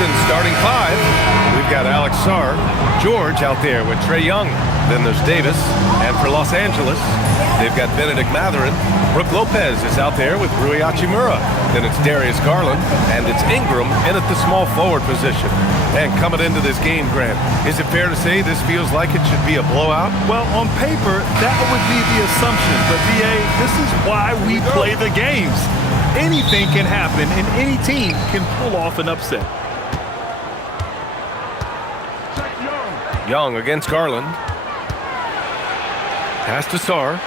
Washington's starting five. We've got Alex Sarr, George out there with Trae Young. Then there's Davis. And for Los Angeles, they've got Benedict Mathurin. Brook Lopez is out there with Rui Hachimura. Then it's Darius Garland, and it's Ingram in at the small forward position. And coming into this game, Grant, is it fair to say this feels like it should be a blowout? Well, on paper, that would be the assumption. But, D.A., this is why we play the games. Anything can happen, and any team can pull off an upset. Young against Garland. Pass to Sarr.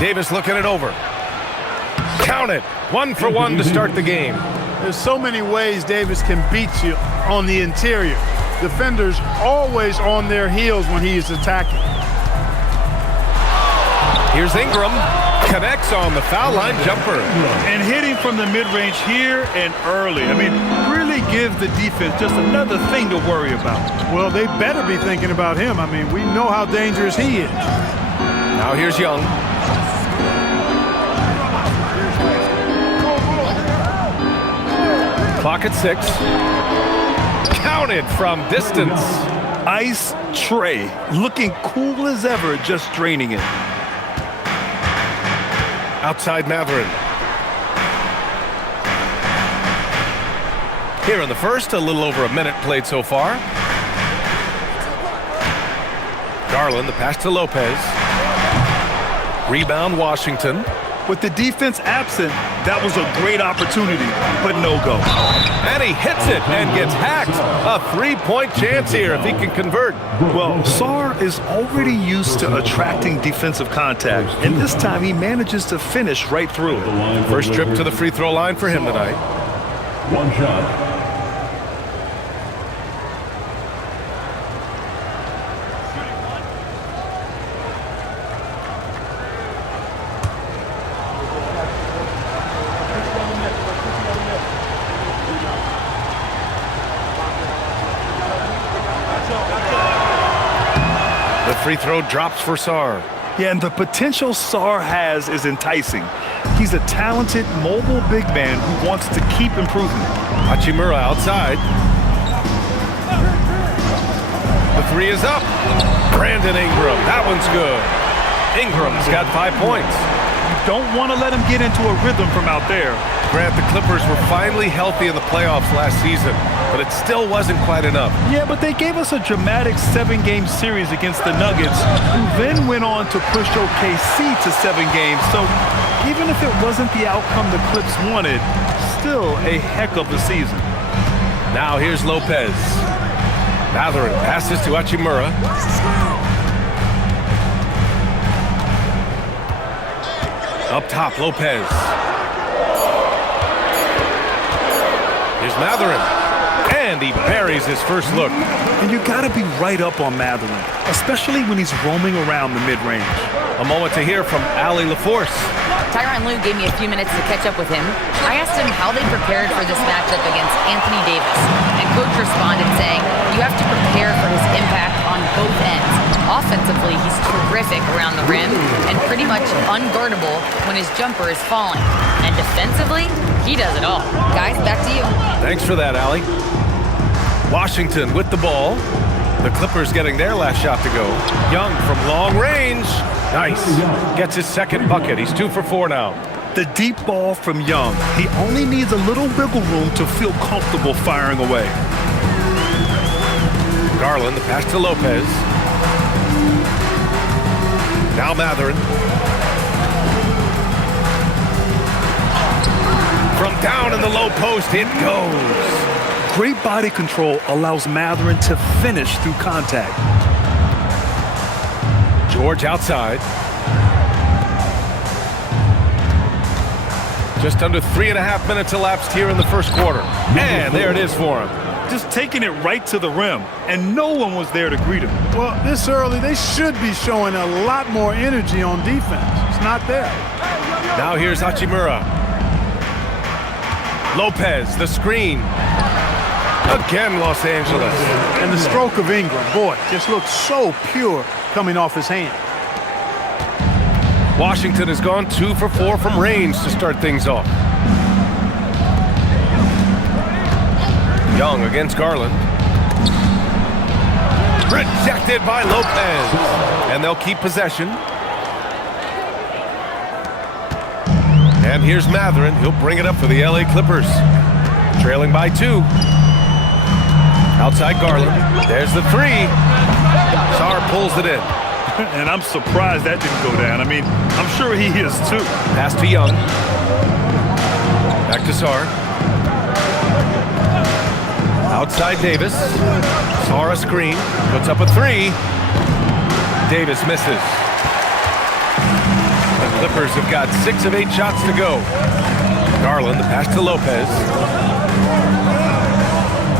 Davis looking it over. Count it. 1 for 1 to start the game. There's so many ways Davis can beat you on the interior. Defenders always on their heels when he is attacking. Here's Ingram. Connects on the foul line jumper. And hitting from the mid-range here and early. I mean, really give the defense just another thing to worry about. Well, they better be thinking about him. I mean, we know how dangerous he is. Now here's Young. Clock at 6. Counted from distance. Ice Trae, looking cool as ever, just draining it. Outside Mathurin. Here in the first, a little over a minute played so far. Garland, the pass to Lopez. Rebound, Washington. With the defense absent, that was a great opportunity, but no go. And he hits it and gets hacked. A three-point chance here if he can convert. Well, Sarr is already used to attracting defensive contact, and this time he manages to finish right through it. First trip to the free throw line for him tonight. One shot. Free throw drops for Sarr. Yeah, and the potential Sarr has is enticing. He's a talented, mobile big man who wants to keep improving. Hachimura outside. The three is up. Brandon Ingram. That one's good. Ingram's got 5 points. You don't want to let him get into a rhythm from out there. Grant, the Clippers were finally healthy in the playoffs last season, but it still wasn't quite enough. Yeah, but they gave us a dramatic 7-game series against the Nuggets, who then went on to push OKC to 7 games. So even if it wasn't the outcome the Clips wanted, still a heck of a season. Now here's Lopez. Mathurin passes to Hachimura. Up top, Lopez. Here's Mathurin. And he buries his first look. And you got to be right up on Mathurin, especially when he's roaming around the mid-range. A moment to hear from Allie LaForce. Tyronn Lue gave me a few minutes to catch up with him. I asked him how they prepared for this matchup against Anthony Davis. And Coach responded saying, you have to prepare for his impact on both ends. Offensively, he's terrific around the rim and pretty much unguardable when his jumper is falling. And defensively, he does it all. Guys, back to you. Thanks for that, Allie. Washington with the ball. The Clippers getting their last shot to go. Young from long range. Nice. Gets his second bucket. He's 2 for 4 now. The deep ball from Young. He only needs a little wiggle room to feel comfortable firing away. Garland, the pass to Lopez. Now Mathurin. From down in the low post, it goes. Great body control allows Mathurin to finish through contact. George outside. Just under 3.5 minutes elapsed here in the first quarter. And there it is for him. Just taking it right to the rim, and no one was there to greet him. Well, this early, they should be showing a lot more energy on defense. It's not there. Now here's Hachimura. Lopez, the screen. Again, Los Angeles. And the stroke of Ingram, boy, just looks so pure coming off his hand. Washington has gone 2 for 4 from range to start things off. Young against Garland. Rejected by Lopez. And they'll keep possession. And here's Matherin. He'll bring it up for the LA Clippers. Trailing by 2. Outside Garland. There's the 3. Sarr pulls it in. And I'm surprised that didn't go down. I mean, I'm sure he is too. Pass to Young. Back to Sarr. Outside Davis. Sarr a screen. Puts up a 3. Davis misses. The Clippers have got 6 of 8 shots to go. Garland, the pass to Lopez.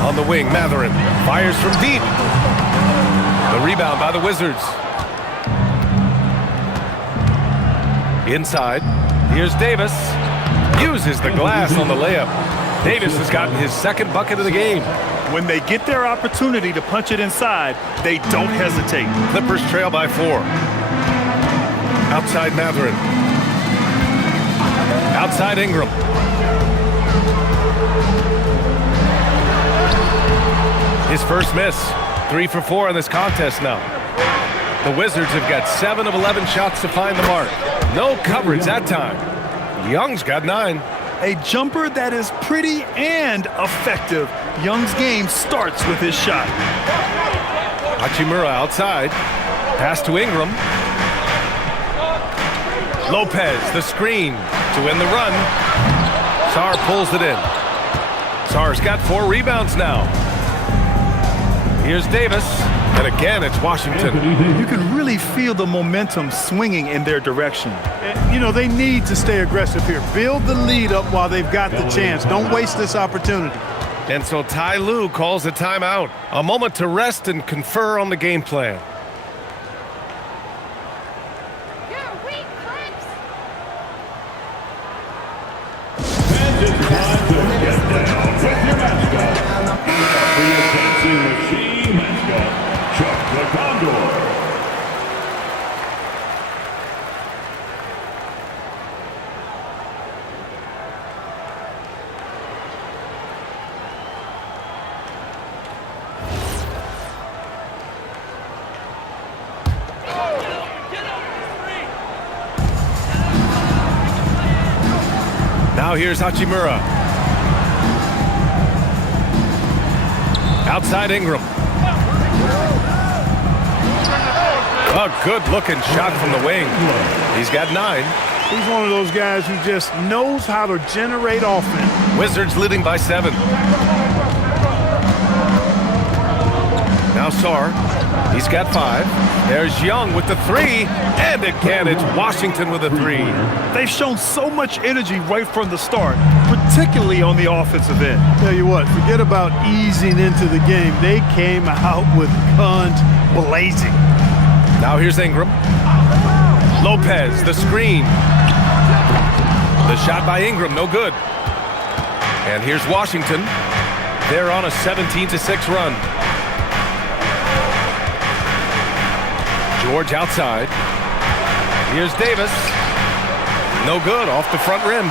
On the wing, Matherin fires from deep. The rebound by the Wizards. Inside, here's Davis. Uses the glass on the layup. Davis has gotten his 2nd bucket of the game. When they get their opportunity to punch it inside, they don't hesitate. Clippers trail by 4. Outside Matherin. Outside Ingram. His first miss. 3 for 4 in this contest now. The Wizards have got 7 of 11 shots to find the mark. No coverage that time. Young's got 9. A jumper that is pretty and effective. Young's game starts with his shot. Hachimura outside. Pass to Ingram. Lopez, the screen to win the run. Sarr pulls it in. Sarr's got 4 rebounds now. Here's Davis. And again, it's Washington. You can really feel the momentum swinging in their direction. You know, they need to stay aggressive here. Build the lead up while they've got the chance. Don't waste this opportunity. And so Ty Lue calls a timeout. A moment to rest and confer on the game plan. And it's time to get down with your mascot. The dancing machine mascot, Chuck the Condor. Now here's Hachimura. Outside Ingram. A good-looking shot from the wing. He's got 9. He's one of those guys who just knows how to generate offense. Wizards leading by 7. Now Sarr. He's got 5. There's Young with the 3. And again, it's Washington with a 3. They've shown so much energy right from the start, particularly on the offensive end. Tell you what, forget about easing into the game. They came out with guns blazing. Now here's Ingram. Lopez, the screen. The shot by Ingram, no good. And here's Washington. They're on a 17-6 run. George outside. Here's Davis. No good, off the front rim.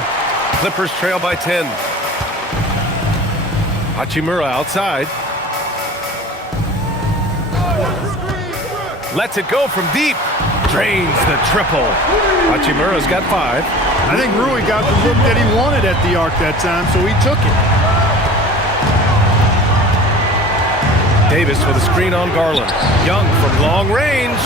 Clippers trail by 10. Hachimura outside. Lets it go from deep. Drains the triple. Hachimura's got 5. I think Rui got the look that he wanted at the arc that time, so he took it. Davis with a screen on Garland. Young from long range.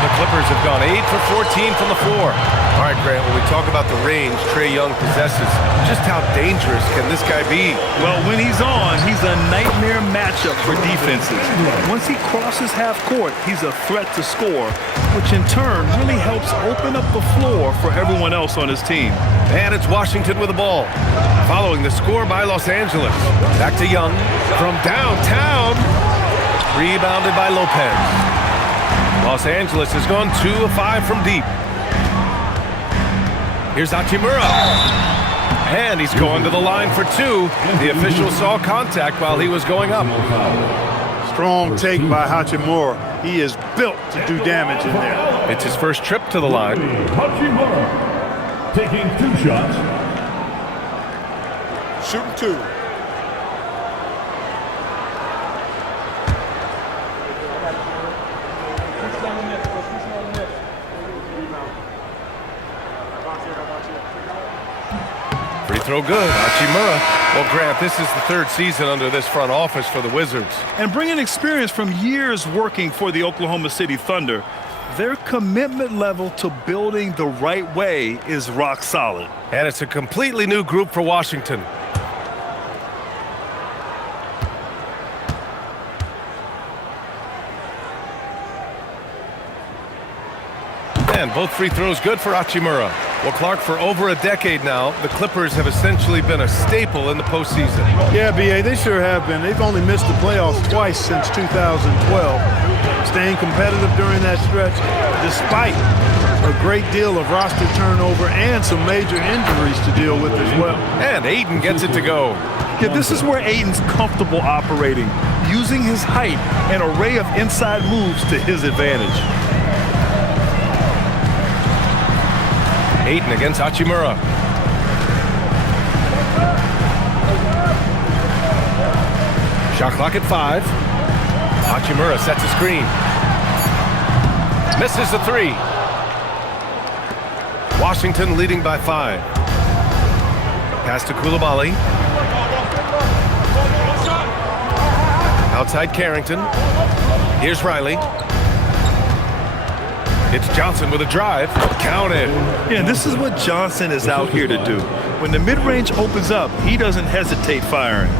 The Clippers have gone 8 for 14 from the floor. All right, Grant, when we talk about the range Trae Young possesses, just how dangerous can this guy be? Well, when he's on, he's a nightmare matchup for defenses. Once he crosses half court, he's a threat to score, which in turn really helps open up the floor for everyone else on his team. And it's Washington with the ball. Following the score by Los Angeles. Back to Young from downtown. Rebounded by Lopez. Los Angeles has gone 2 of 5 from deep. Here's Hachimura. And he's going to the line for 2. The official saw contact while he was going up. Strong take by Hachimura. He is built to do damage in there. It's his first trip to the line. Hachimura taking 2 shots. Shooting 2. Free throw good. Hachimura. Well, Grant, this is the third season under this front office for the Wizards. And bringing experience from years working for the Oklahoma City Thunder, their commitment level to building the right way is rock solid. And it's a completely new group for Washington. And both free throws good for Hachimura. Well, Clark, for over a decade now, the Clippers have essentially been a staple in the postseason. Yeah, B.A., they sure have been. They've only missed the playoffs twice since 2012, staying competitive during that stretch despite a great deal of roster turnover and some major injuries to deal with as well. And Ayton gets it to go. Yeah, this is where Ayton's comfortable operating, using his height and array of inside moves to his advantage. Ayton against Hachimura. Shot clock at 5. Hachimura sets a screen. Misses the 3. Washington leading by 5. Pass to Coulibaly. Outside Carrington. Here's Riley. It's Johnson with a drive. Counted. Yeah, this is what Johnson is out here to do. When the mid-range opens up, he doesn't hesitate firing.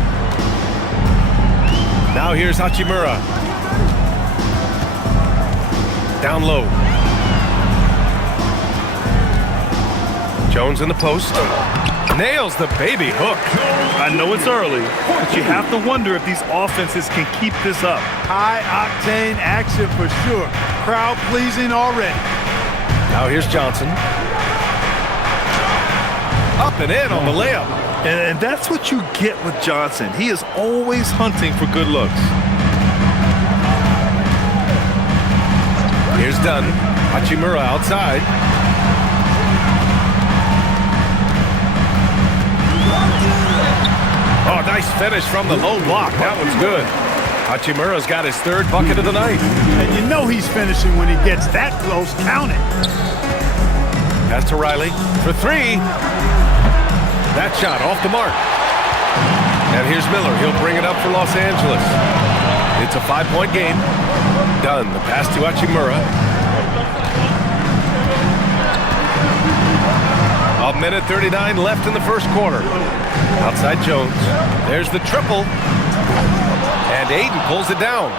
Now here's Hachimura. Down low. Jones in the post. Nails the baby hook. I know it's early, but you have to wonder if these offenses can keep this up. High-octane action for sure. Crowd pleasing already. Now here's Johnson. Up and in on the layup. And that's what you get with Johnson. He is always hunting for good looks. Here's Dunn. Hachimura outside. Oh, nice finish from the low block. That one's good. Hachimura's got his third bucket of the night. And you know he's finishing when he gets that close. Count it. Pass to Riley for 3. That shot off the mark. And here's Miller. He'll bring it up for Los Angeles. It's a 5-point game. Dunn. The pass to Hachimura. A minute 39 left in the first quarter. Outside Jones. There's the triple. And Ayton pulls it down.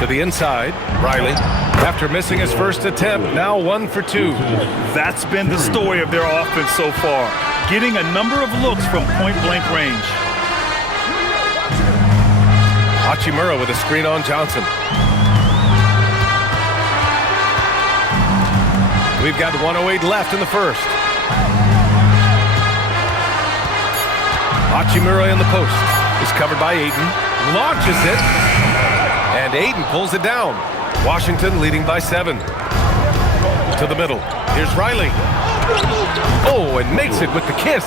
To the inside. Riley. After missing his first attempt, now 1 for 2. That's been the story of their offense so far, getting a number of looks from point-blank range. Hachimura with a screen on Johnson. We've got 1:08 left in the first. Hachimura in the post. Is covered by Ayton. Launches it. And Ayton pulls it down. Washington leading by 7. To the middle. Here's Riley. Oh, and makes it with the kiss.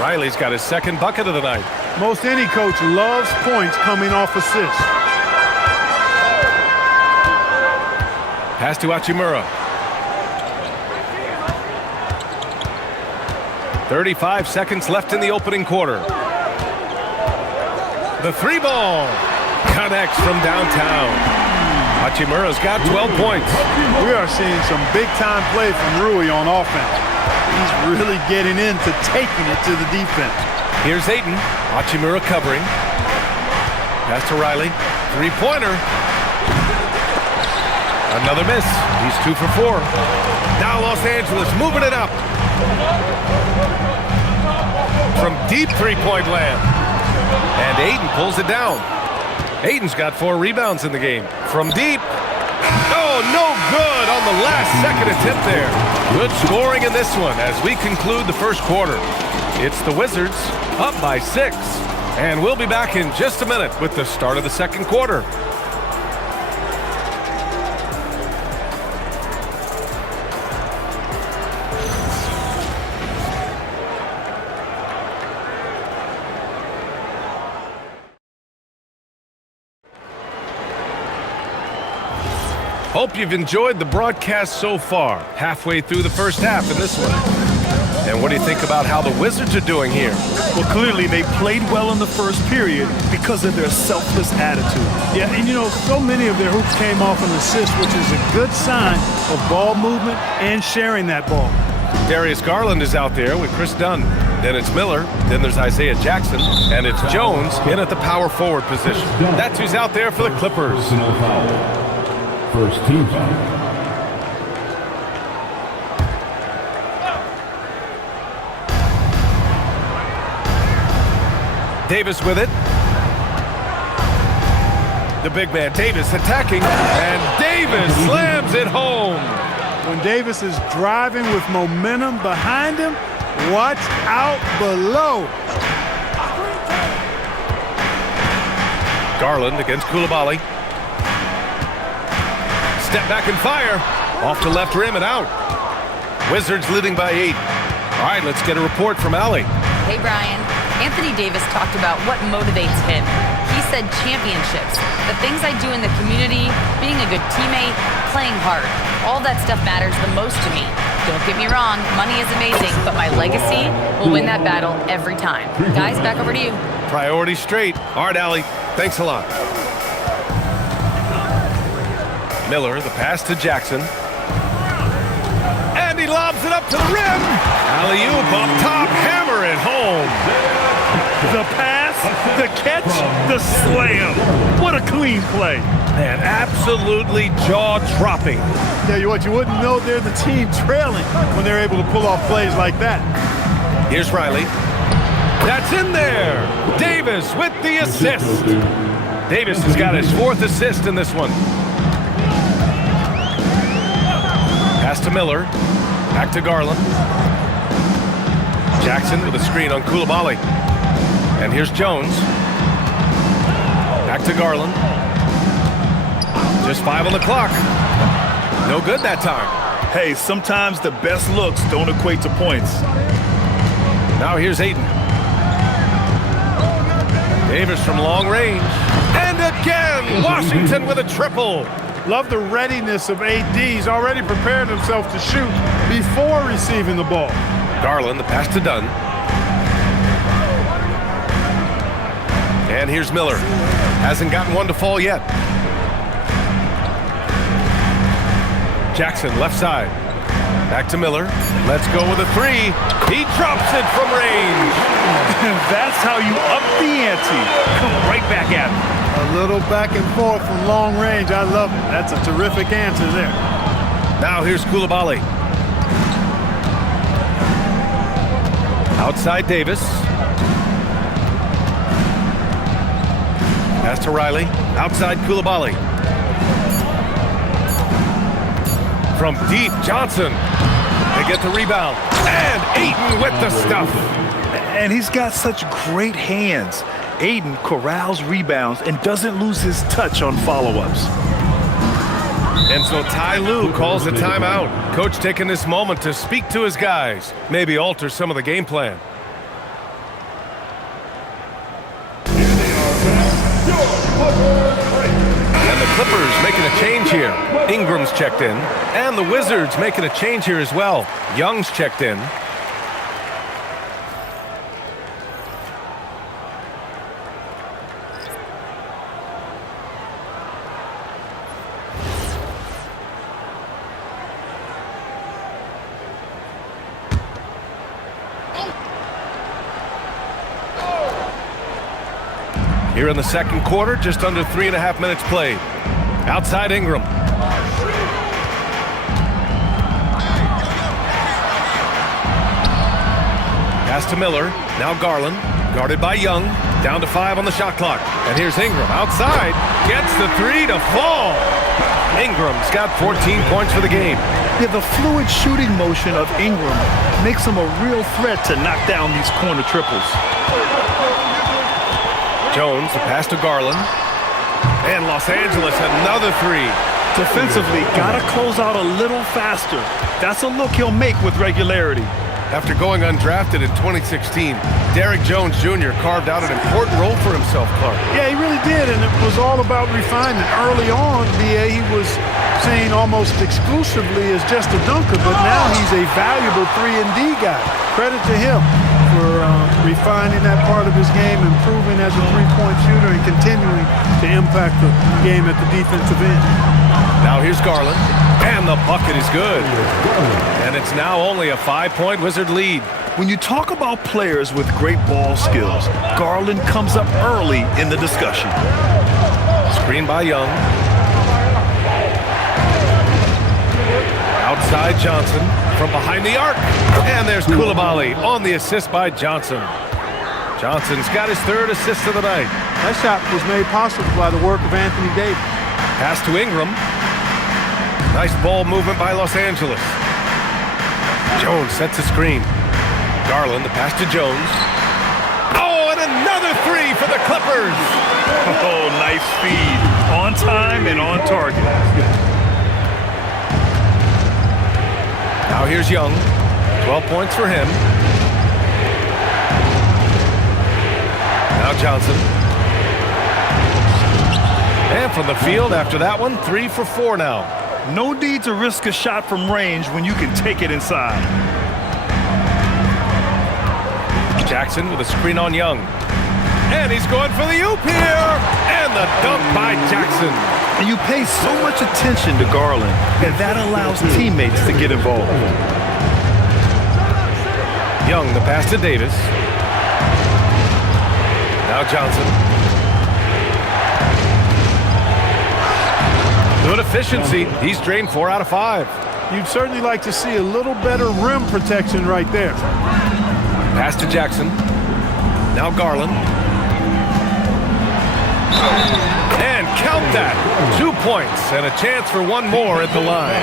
Riley's got his second bucket of the night. Most any coach loves points coming off assists. Pass to Hachimura. 35 seconds left in the opening quarter. The 3 ball connects from downtown. Hachimura's got 12 points. We are seeing some big-time play from Rui on offense. He's really getting into taking it to the defense. Here's Ayton. Hachimura covering. Pass to Riley. 3-pointer. Another miss. He's 2 for 4. Now Los Angeles moving it up. From deep 3-point land. And Ayton pulls it down. Ayton's got 4 rebounds in the game. From deep. Oh, no good on the last second attempt there. Good scoring in this one as we conclude the first quarter. It's the Wizards up by 6. And we'll be back in just a minute with the start of the second quarter. Hope you've enjoyed the broadcast so far. Halfway through the first half in this one. And what do you think about how the Wizards are doing here? Well, clearly they played well in the first period because of their selfless attitude. Yeah, and you know, so many of their hoops came off an assist, which is a good sign of ball movement and sharing that ball. Darius Garland is out there with Chris Dunn. Then it's Miller. Then there's Isaiah Jackson. And it's Jones in at the power forward position. That's who's out there for the Clippers. Personal foul. First team foul. Davis with it. The big man Davis attacking. And Davis slams it home. When Davis is driving with momentum behind him, watch out below. Garland against Coulibaly. Step back and fire. Off to left rim and out. Wizards leading by 8. All right, let's get a report from Allie. Hey, Brian. Anthony Davis talked about what motivates him. He said championships, the things I do in the community, being a good teammate, playing hard. All that stuff matters the most to me. Don't get me wrong, money is amazing, but my legacy will win that battle every time. Guys, back over to you. Priority straight. All right, Allie. Thanks a lot. Miller, the pass to Jackson. And he lobs it up to the rim. Alley-oop up top, hammer it home. The pass, the catch, the slam. What a clean play. Man, absolutely jaw-dropping. Yeah, what you wouldn't know, they're the team trailing when they're able to pull off plays like that. Here's Riley. That's in there. Davis with the assist. Davis has got his 4th assist in this one. Pass to Miller. Back to Garland. Jackson with a screen on Coulibaly. And here's Jones. Back to Garland. Just 5 on the clock. No good that time. Hey, sometimes the best looks don't equate to points. Now here's Ayton. Davis from long range. And again, Washington with a triple. Love the readiness of AD. He's already prepared himself to shoot before receiving the ball. Garland, the pass to Dunn. And here's Miller. Hasn't gotten one to fall yet. Jackson, left side. Back to Miller. Let's go with a 3. He drops it from range. That's how you up the ante. Come right back at him. A little back and forth from long range. I love it. That's a terrific answer there. Now here's Coulibaly. Outside Davis. Pass to Riley. Outside Coulibaly. From deep, Johnson. They get the rebound. And Ayton with the stuff. And he's got such great hands. Ayton corrals rebounds and doesn't lose his touch on follow-ups. And so Ty Lue calls a timeout. Coach taking this moment to speak to his guys. Maybe alter some of the game plan. And the Clippers making a change here. Ingram's checked in. And the Wizards making a change here as well. Young's checked in. Here in the second quarter, just under 3.5 minutes played. Outside Ingram. Pass to Miller. Now Garland. Guarded by Young. Down to 5 on the shot clock. And here's Ingram. Outside. Gets the 3 to fall. Ingram's got 14 points for the game. Yeah, the fluid shooting motion of Ingram makes him a real threat to knock down these corner triples. Jones, the pass to Garland. And Los Angeles, another 3. Defensively, gotta close out a little faster. That's a look he'll make with regularity. After going undrafted in 2016, Derrick Jones Jr. carved out an important role for himself, Clark. Yeah, he really did, and it was all about refinement. Early on, BA, he was seen almost exclusively as just a dunker, but now he's a valuable 3-and-D guy. Credit to him for refining that part of his game, improving as a three-point shooter, and continuing to impact the game at the defensive end. Now here's Garland, and the bucket is good. And it's now only a 5-point Wizard lead. When you talk about players with great ball skills, Garland comes up early in the discussion. Screen by Young. Outside Johnson from behind the arc. And there's Coulibaly on the assist by Johnson. Johnson's got his 3rd assist of the night. That shot was made possible by the work of Anthony Davis. Pass to Ingram. Nice ball movement by Los Angeles. Jones sets a screen. Garland, the pass to Jones. Oh, and another 3 for the Clippers. Oh, nice feed. On time and on target. Now here's Young. 12 points for him. Now Johnson. And from the field after that one, 3 for 4 now. No need to risk a shot from range when you can take it inside. Jackson with a screen on Young. And he's going for the oop here. And the dunk by Jackson. And you pay so much attention to Garland, and that allows teammates to get involved. Young, the pass to Davis. Now Johnson. Good efficiency. He's drained 4 out of 5. You'd certainly like to see a little better rim protection right there. Pass to Jackson. Now Garland. And count that. 2 points and a chance for one more at the line.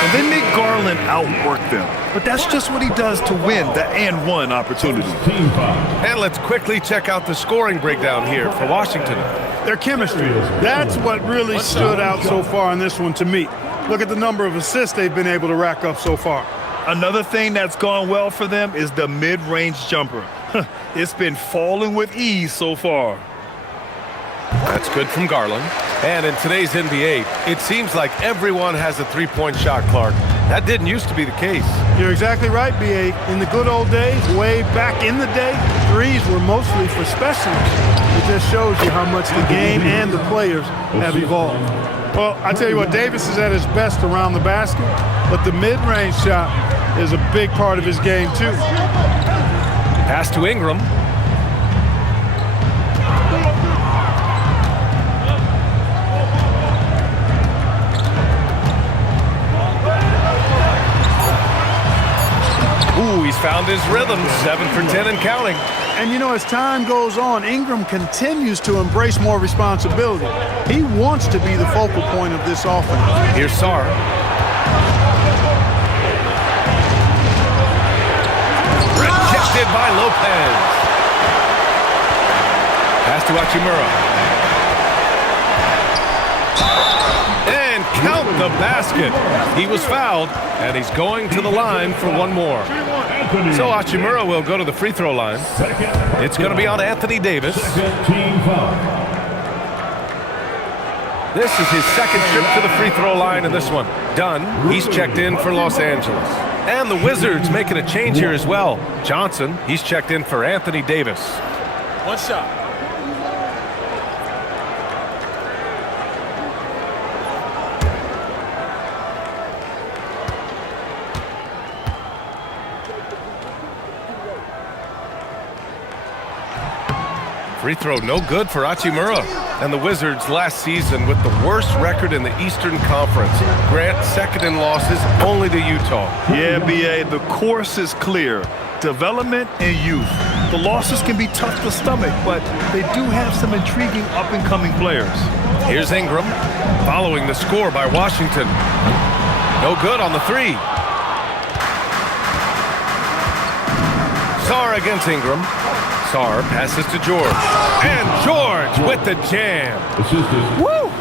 And they make Garland outwork them. But that's just what he does to win the and-one opportunity. And let's quickly check out the scoring breakdown here for Washington. Their chemistry. That's what really stood out so far in this one to me. Look at the number of assists they've been able to rack up so far. Another thing that's gone well for them is the mid-range jumper. It's been falling with ease so far. That's good from Garland. And in today's NBA, it seems like everyone has a three-point shot, Clark. That didn't used to be the case. You're exactly right, B.A. In the good old days, way back in the day, threes were mostly for specialists. It just shows you how much the game and the players have evolved. Well, I tell you what, Davis is at his best around the basket, but the mid-range shot is a big part of his game, too. Pass to Ingram. Ooh, he's found his rhythm. 7 for 10 and counting. And, you know, as time goes on, Ingram continues to embrace more responsibility. He wants to be the focal point of this offense. Here's Sarr. Rejected by Lopez. Pass to Hachimura. And count the basket. He was fouled, and he's going to the line for one more. So Hachimura will go to the free throw line. It's going to be on Anthony Davis. This is his second trip to the free throw line in this one. Done. He's checked in for Los Angeles. And the Wizards making a change here as well. Johnson, he's checked in for Anthony Davis. One shot. Free throw no good for Hachimura. And the Wizards last season with the worst record in the Eastern Conference. Grant second in losses only to Utah. Yeah, B.A., the course is clear. Development and youth. The losses can be tough to stomach, but they do have some intriguing up-and-coming players. Here's Ingram following the score by Washington. No good on the three. Sarr against Ingram. Sarr passes to George. And George with the jam. Woo!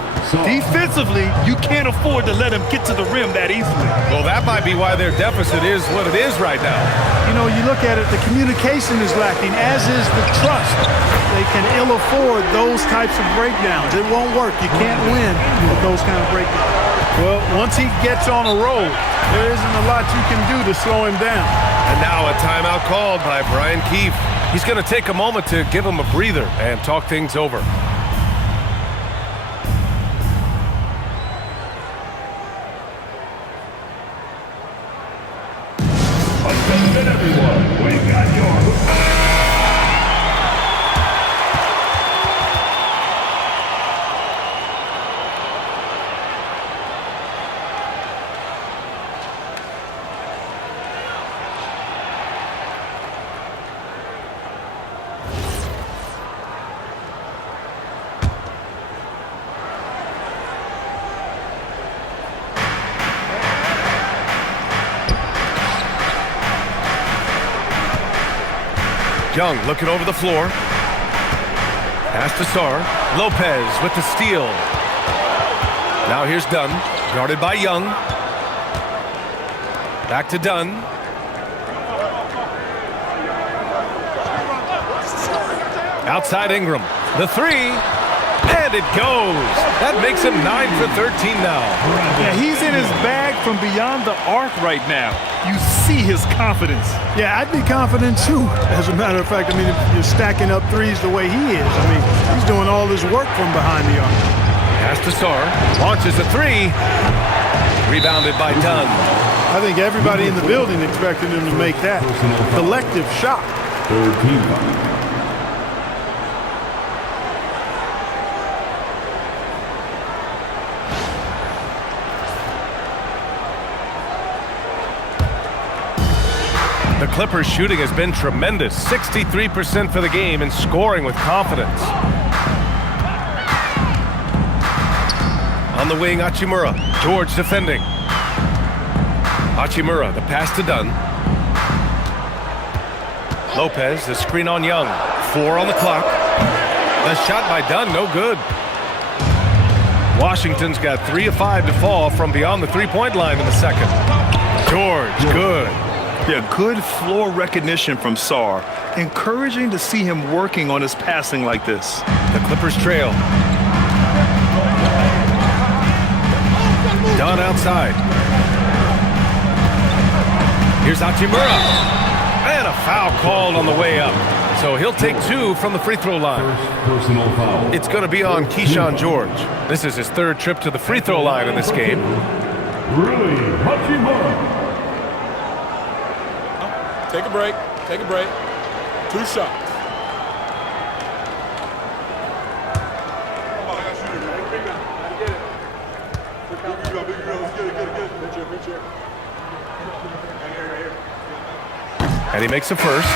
Defensively, you can't afford to let him get to the rim that easily. Well, that might be why their deficit is what it is right now. You know, you look at it, the communication is lacking, as is the trust. They can ill afford those types of breakdowns. It won't work. You can't win with those kind of breakdowns. Well, once he gets on a roll, there isn't a lot you can do to slow him down. And now a timeout called by Brian Keefe. He's going to take a moment to give him a breather and talk things over. Attention everyone, we've got your... Young looking over the floor. Pass to Sarr. Lopez with the steal. Now here's Dunn, guarded by Young. Back to Dunn. Outside Ingram. The three. And it goes. That makes him 9 for 13 now. Yeah, he's in his bag from beyond the arc right now. You see his confidence. Yeah, I'd be confident too. As a matter of fact, I mean, if you're stacking up threes the way he is, I mean, he's doing all his work from behind the arc. Pass to Sarr. Launches a three. Rebounded by Dunn. I think everybody in the building expected him to make that collective shot. Third team foul. The Clippers' shooting has been tremendous. 63% for the game and scoring with confidence. On the wing, Hachimura. George defending. Hachimura, the pass to Dunn. Lopez, the screen on Young. 4 on the clock. The shot by Dunn, no good. Washington's got 3 of 5 to fall from beyond the three-point line in the second. George, good. Yeah, good floor recognition from Sarr. Encouraging to see him working on his passing like this. The Clippers trail. Dunn outside. Here's Hachimura. And a foul called on the way up. So he'll take 2 from the free throw line. First personal foul. It's going to be on Keyshawn George. This is his 3rd trip to the free throw line in this game. Rui Hachimura. Take a break. Take a break. 2 shots. And he makes the first.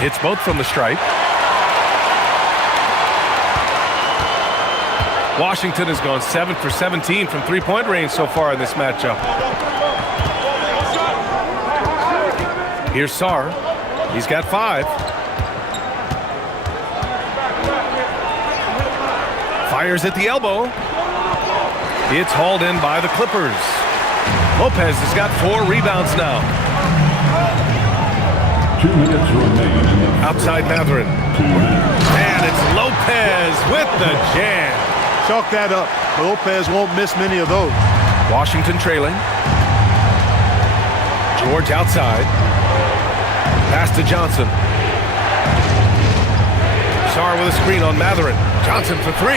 Hits both from the stripe. Washington has gone 7 for 17 from three-point range so far in this matchup. Here's Sarr. He's got 5. Fires at the elbow. It's hauled in by the Clippers. Lopez has got 4 rebounds now. 2 minutes remaining. Outside Matherin. And it's Lopez with the jam. Chalk that up. Lopez won't miss many of those. Washington trailing. George outside. Pass to Johnson. Sarr with a screen on Matherin. Johnson for 3.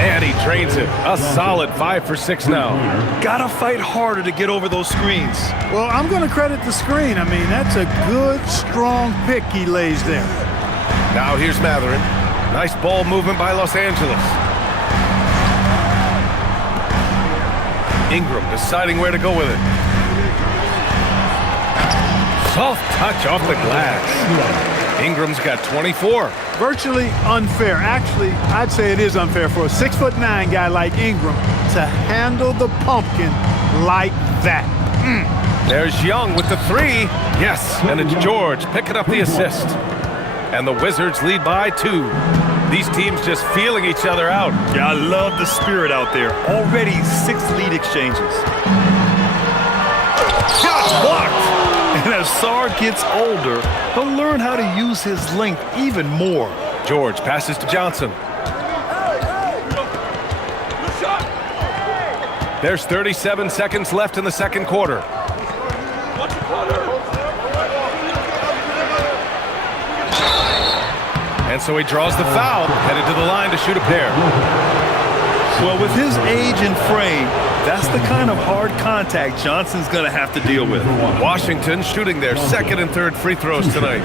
And he drains it. A solid 5 for 6 now. Gotta fight harder to get over those screens. Well, I'm going to credit the screen. I mean, that's a good, strong pick he lays there. Now here's Matherin. Nice ball movement by Los Angeles. Ingram deciding where to go with it. Soft touch off the glass. Ingram's got 24. Virtually unfair. Actually, I'd say it is unfair for a 6'9" guy like Ingram to handle the pumpkin like that. There's Young with the 3. Yes, and it's George picking up the assist. And the Wizards lead by 2. These teams just feeling each other out. Yeah, I love the spirit out there. Already 6 lead exchanges. Shots blocked. And as Sar gets older, he'll learn how to use his length even more. George passes to Johnson. There's 37 seconds left in the second quarter. And so he draws the foul, headed to the line to shoot a pair. Well, with his age and frame, that's the kind of hard contact Johnson's going to have to deal with. Washington shooting their second and third free throws tonight.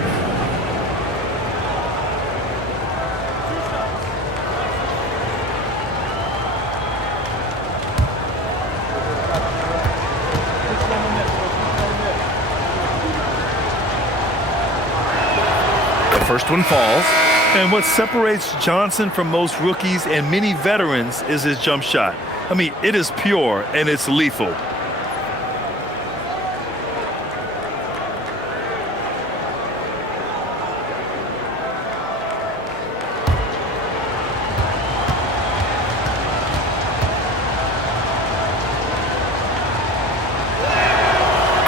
The first one falls. And what separates Johnson from most rookies and many veterans is his jump shot. I mean, it is pure and it's lethal.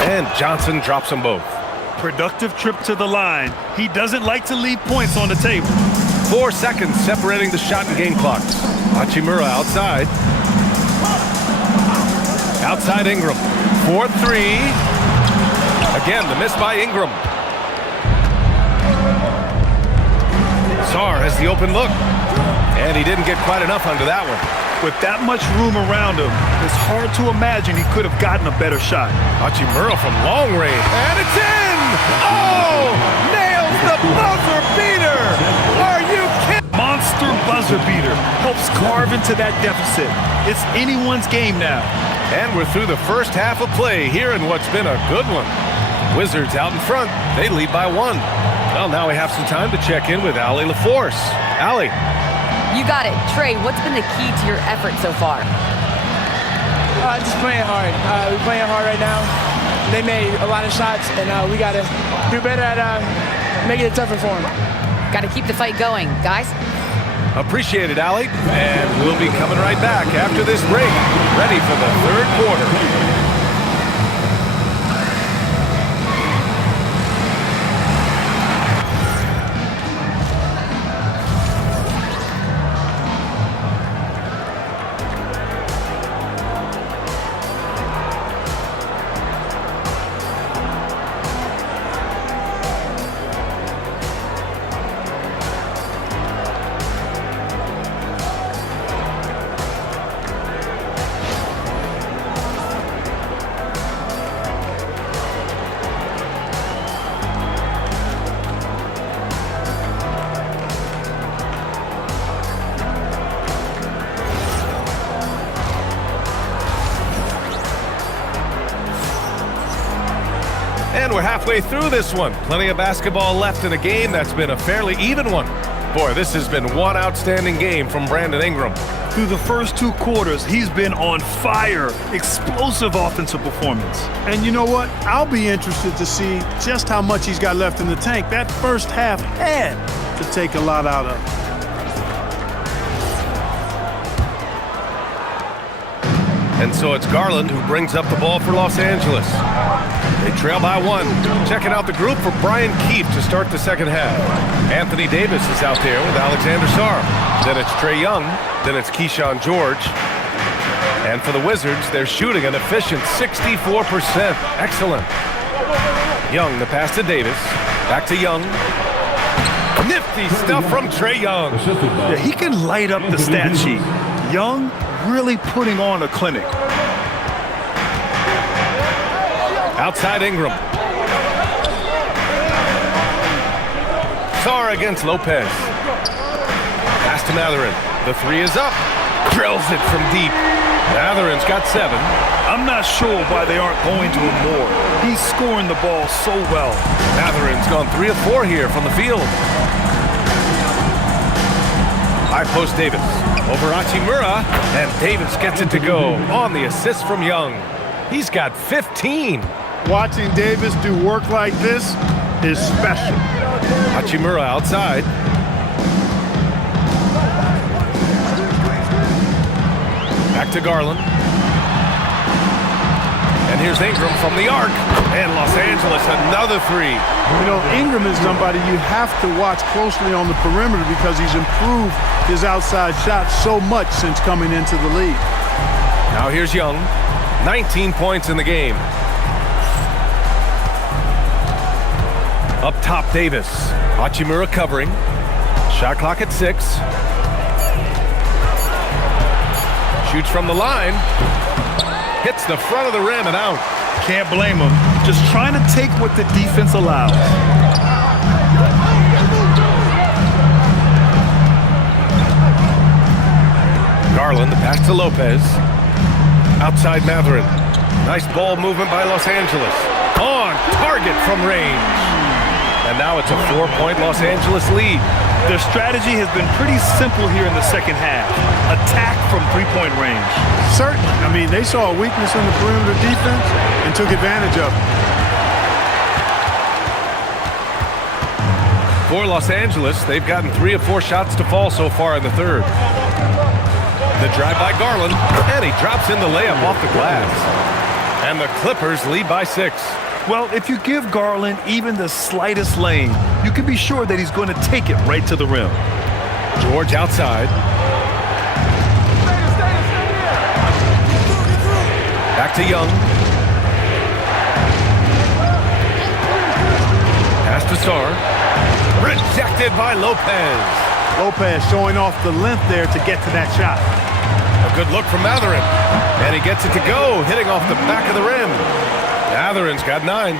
And Johnson drops them both. Productive trip to the line. He doesn't like to leave points on the table. 4 seconds separating the shot and game clocks. Hachimura outside. Outside Ingram. 4-3. Again, the miss by Ingram. Sar has the open look. And he didn't get quite enough under that one. With that much room around him, it's hard to imagine he could have gotten a better shot. Hachimura from long range. And it's in! Oh! Nails the buzzer beater! Are you kidding? Monster buzzer beater helps carve into that deficit. It's anyone's game now. And we're through the first half of play here in what's been a good one. Wizards out in front. They lead by 1. Well, now we have some time to check in with Allie LaForce. Allie. You got it. Trey, what's been the key to your effort so far? Just playing hard. We're playing hard right now. They made a lot of shots, and we got to do better at making it tougher for them. Got to keep the fight going. Guys? Appreciate it, Allie. And we'll be coming right back after this break. Ready for the third quarter. And we're halfway through this one. Plenty of basketball left in a game that's been a fairly even one. Boy, this has been one outstanding game from Brandon Ingram. Through the first 2 quarters, he's been on fire. Explosive offensive performance. And you know what? I'll be interested to see just how much he's got left in the tank. That first half had to take a lot out of. And so it's Garland who brings up the ball for Los Angeles. They trail by 1. Checking out the group for Brian Keefe to start the second half. Anthony Davis is out there with Alexander Sarr. Then it's Trae Young. Then it's Keyshawn George. And for the Wizards, they're shooting an efficient 64%. Excellent. Young, the pass to Davis. Back to Young. Nifty stuff from Trae Young. Yeah, he can light up the stat sheet. Young really putting on a clinic. Outside Ingram. Sarr against Lopez. Pass to Matherin. The 3 is up. Drills it from deep. Matherin's got 7. I'm not sure why they aren't going to him more. He's scoring the ball so well. Matherin's gone 3 of 4 here from the field. High post Davis. Over Hachimura. And Davis gets it to go on the assist from Young. He's got 15. Watching Davis do work like this is special. Hachimura outside. Back to Garland. And here's Ingram from the arc. And Los Angeles, another three. You know, Ingram is somebody you have to watch closely on the perimeter because he's improved his outside shot so much since coming into the league. Now here's Young. 19 points in the game. Up top, Davis. Hachimura covering. Shot clock at 6. Shoots from the line. Hits the front of the rim and out. Can't blame him. Just trying to take what the defense allows. Garland, the pass to Lopez. Outside Matherin. Nice ball movement by Los Angeles. On target from range. And now it's a 4-point Los Angeles lead. Their strategy has been pretty simple here in the second half. Attack from three-point range. Certainly. I mean, they saw a weakness in the perimeter defense and took advantage of it. For Los Angeles, they've gotten 3 of 4 shots to fall so far in the third. The drive by Garland, and he drops in the layup off the glass. And the Clippers lead by 6. Well, if you give Garland even the slightest lane, you can be sure that he's going to take it right to the rim. George outside. Back to Young. Pass to Sarr. Rejected by Lopez. Lopez showing off the length there to get to that shot. A good look from Matherin. And he gets it to go, hitting off the back of the rim. Matherin's got 9.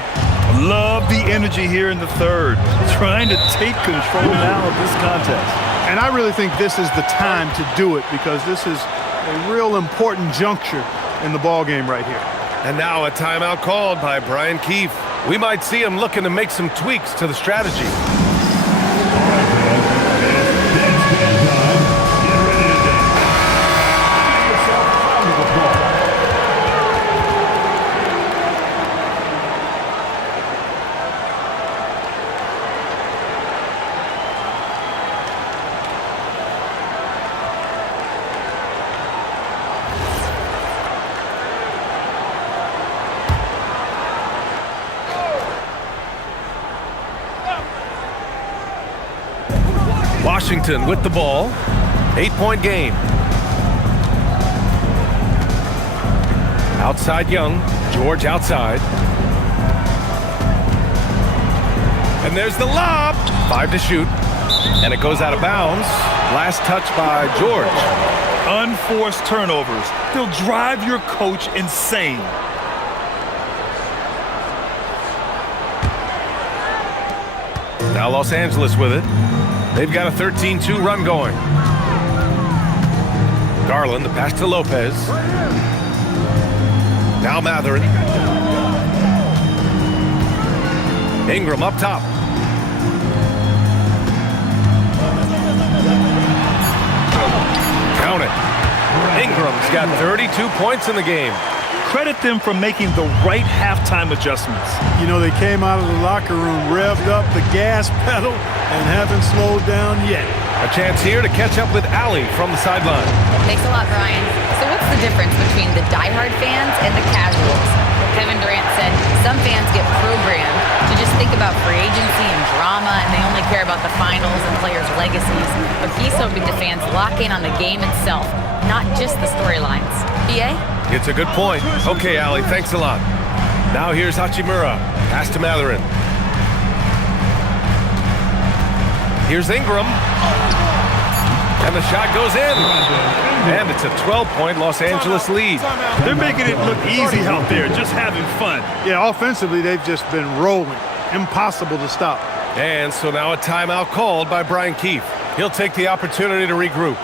Love the energy here in the third. Trying to take control now of this contest. And I really think this is the time to do it because this is a real important juncture in the ball game right here. And now a timeout called by Brian Keefe. We might see him looking to make some tweaks to the strategy. Washington with the ball. 8-point game. Outside Young. George outside. And there's the lob. 5 to shoot. And it goes out of bounds. Last touch by George. Unforced turnovers. They'll drive your coach insane. Now Los Angeles with it. They've got a 13-2 run going. Garland, the pass to Lopez. Now Matherin. Ingram up top. Count it. Ingram's got 32 points in the game. Credit them for making the right halftime adjustments. You know, they came out of the locker room, revved up the gas pedal, and haven't slowed down yet. A chance here to catch up with Allie from the sideline. Thanks a lot, Brian. So what's the difference between the diehard fans and the casuals? Kevin Durant said some fans get programmed to just think about free agency and drama, and they only care about the finals and players' legacies. But he's hoping the fans lock in on the game itself, not just the storylines. BA? It's a good point. Okay, Allie, thanks a lot. Now here's Hachimura. Pass to Matherin. Here's Ingram. And the shot goes in. And it's a 12-point Los Angeles lead. They're making it look easy out there, just having fun. Yeah, offensively, they've just been rolling. Impossible to stop. And so now a timeout called by Brian Keefe. He'll take the opportunity to regroup.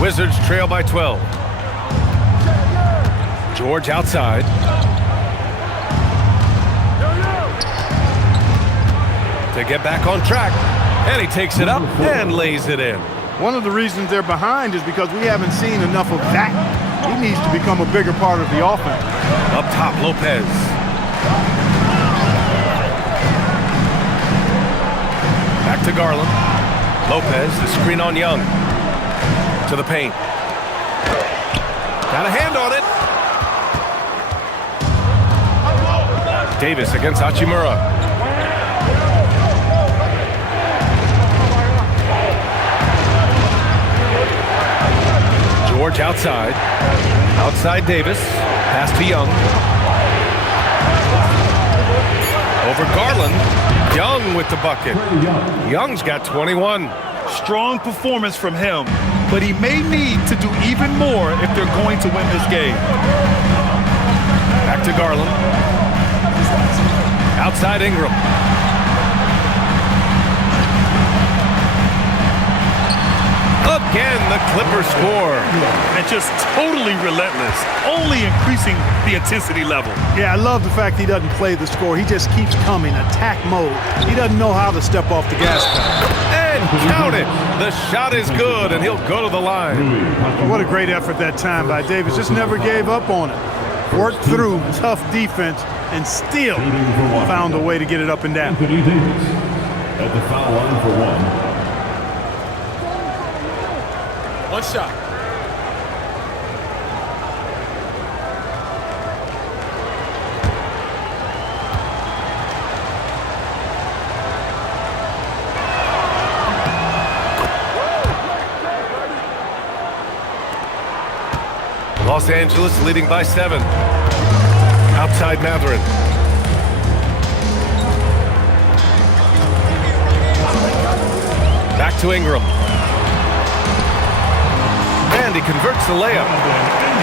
Wizards trail by 12. George outside. to get back on track. And he takes it up and lays it in. One of the reasons they're behind is because we haven't seen enough of that. He needs to become a bigger part of the offense. Up top, Lopez. Back to Garland. Lopez, the screen on Young. To the paint. Got a hand on it. Davis against Hachimura. George outside. Outside Davis. Pass to Young. Over Garland. Young with the bucket. Young's got 21. Strong performance from him, but he may need to do even more if they're going to win this game. Back to Garland. Outside Ingram. Again, the Clippers score. And just totally relentless, only increasing the intensity level. Yeah, I love the fact he doesn't play the score. He just keeps coming, attack mode. He doesn't know how to step off the gas pedal. And count it. The shot is good, and he'll go to the line. What a great effort that time by Davis. Just never gave up on it. Worked through tough defense and still found a way to get it up and down. Anthony Davis at the foul line for one. One shot. Los Angeles leading by 7. Outside Matherin. Back to Ingram. And he converts the layup.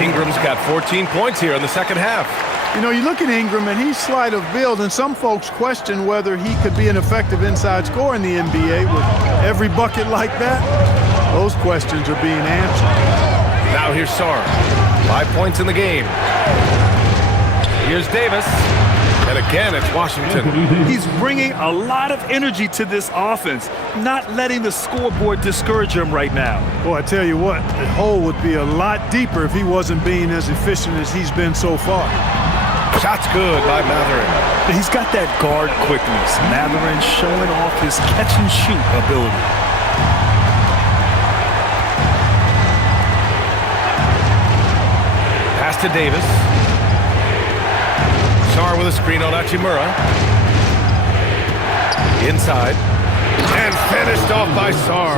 Ingram's got 14 points here in the second half. You know, you look at Ingram, and he's slight of build, and some folks question whether he could be an effective inside scorer in the NBA with every bucket like that. Those questions are being answered. Now here's Sarr. 5 points in the game. Here's Davis. And again, it's Washington. He's bringing a lot of energy to this offense, not letting the scoreboard discourage him right now. Boy, I tell you what, the hole would be a lot deeper if he wasn't being as efficient as he's been so far. Shot's good by Matherin. He's got that guard quickness. Matherin showing off his catch-and-shoot ability. Pass to Davis. Sarr with a screen on Hachimura. Inside. And finished off by Sarr.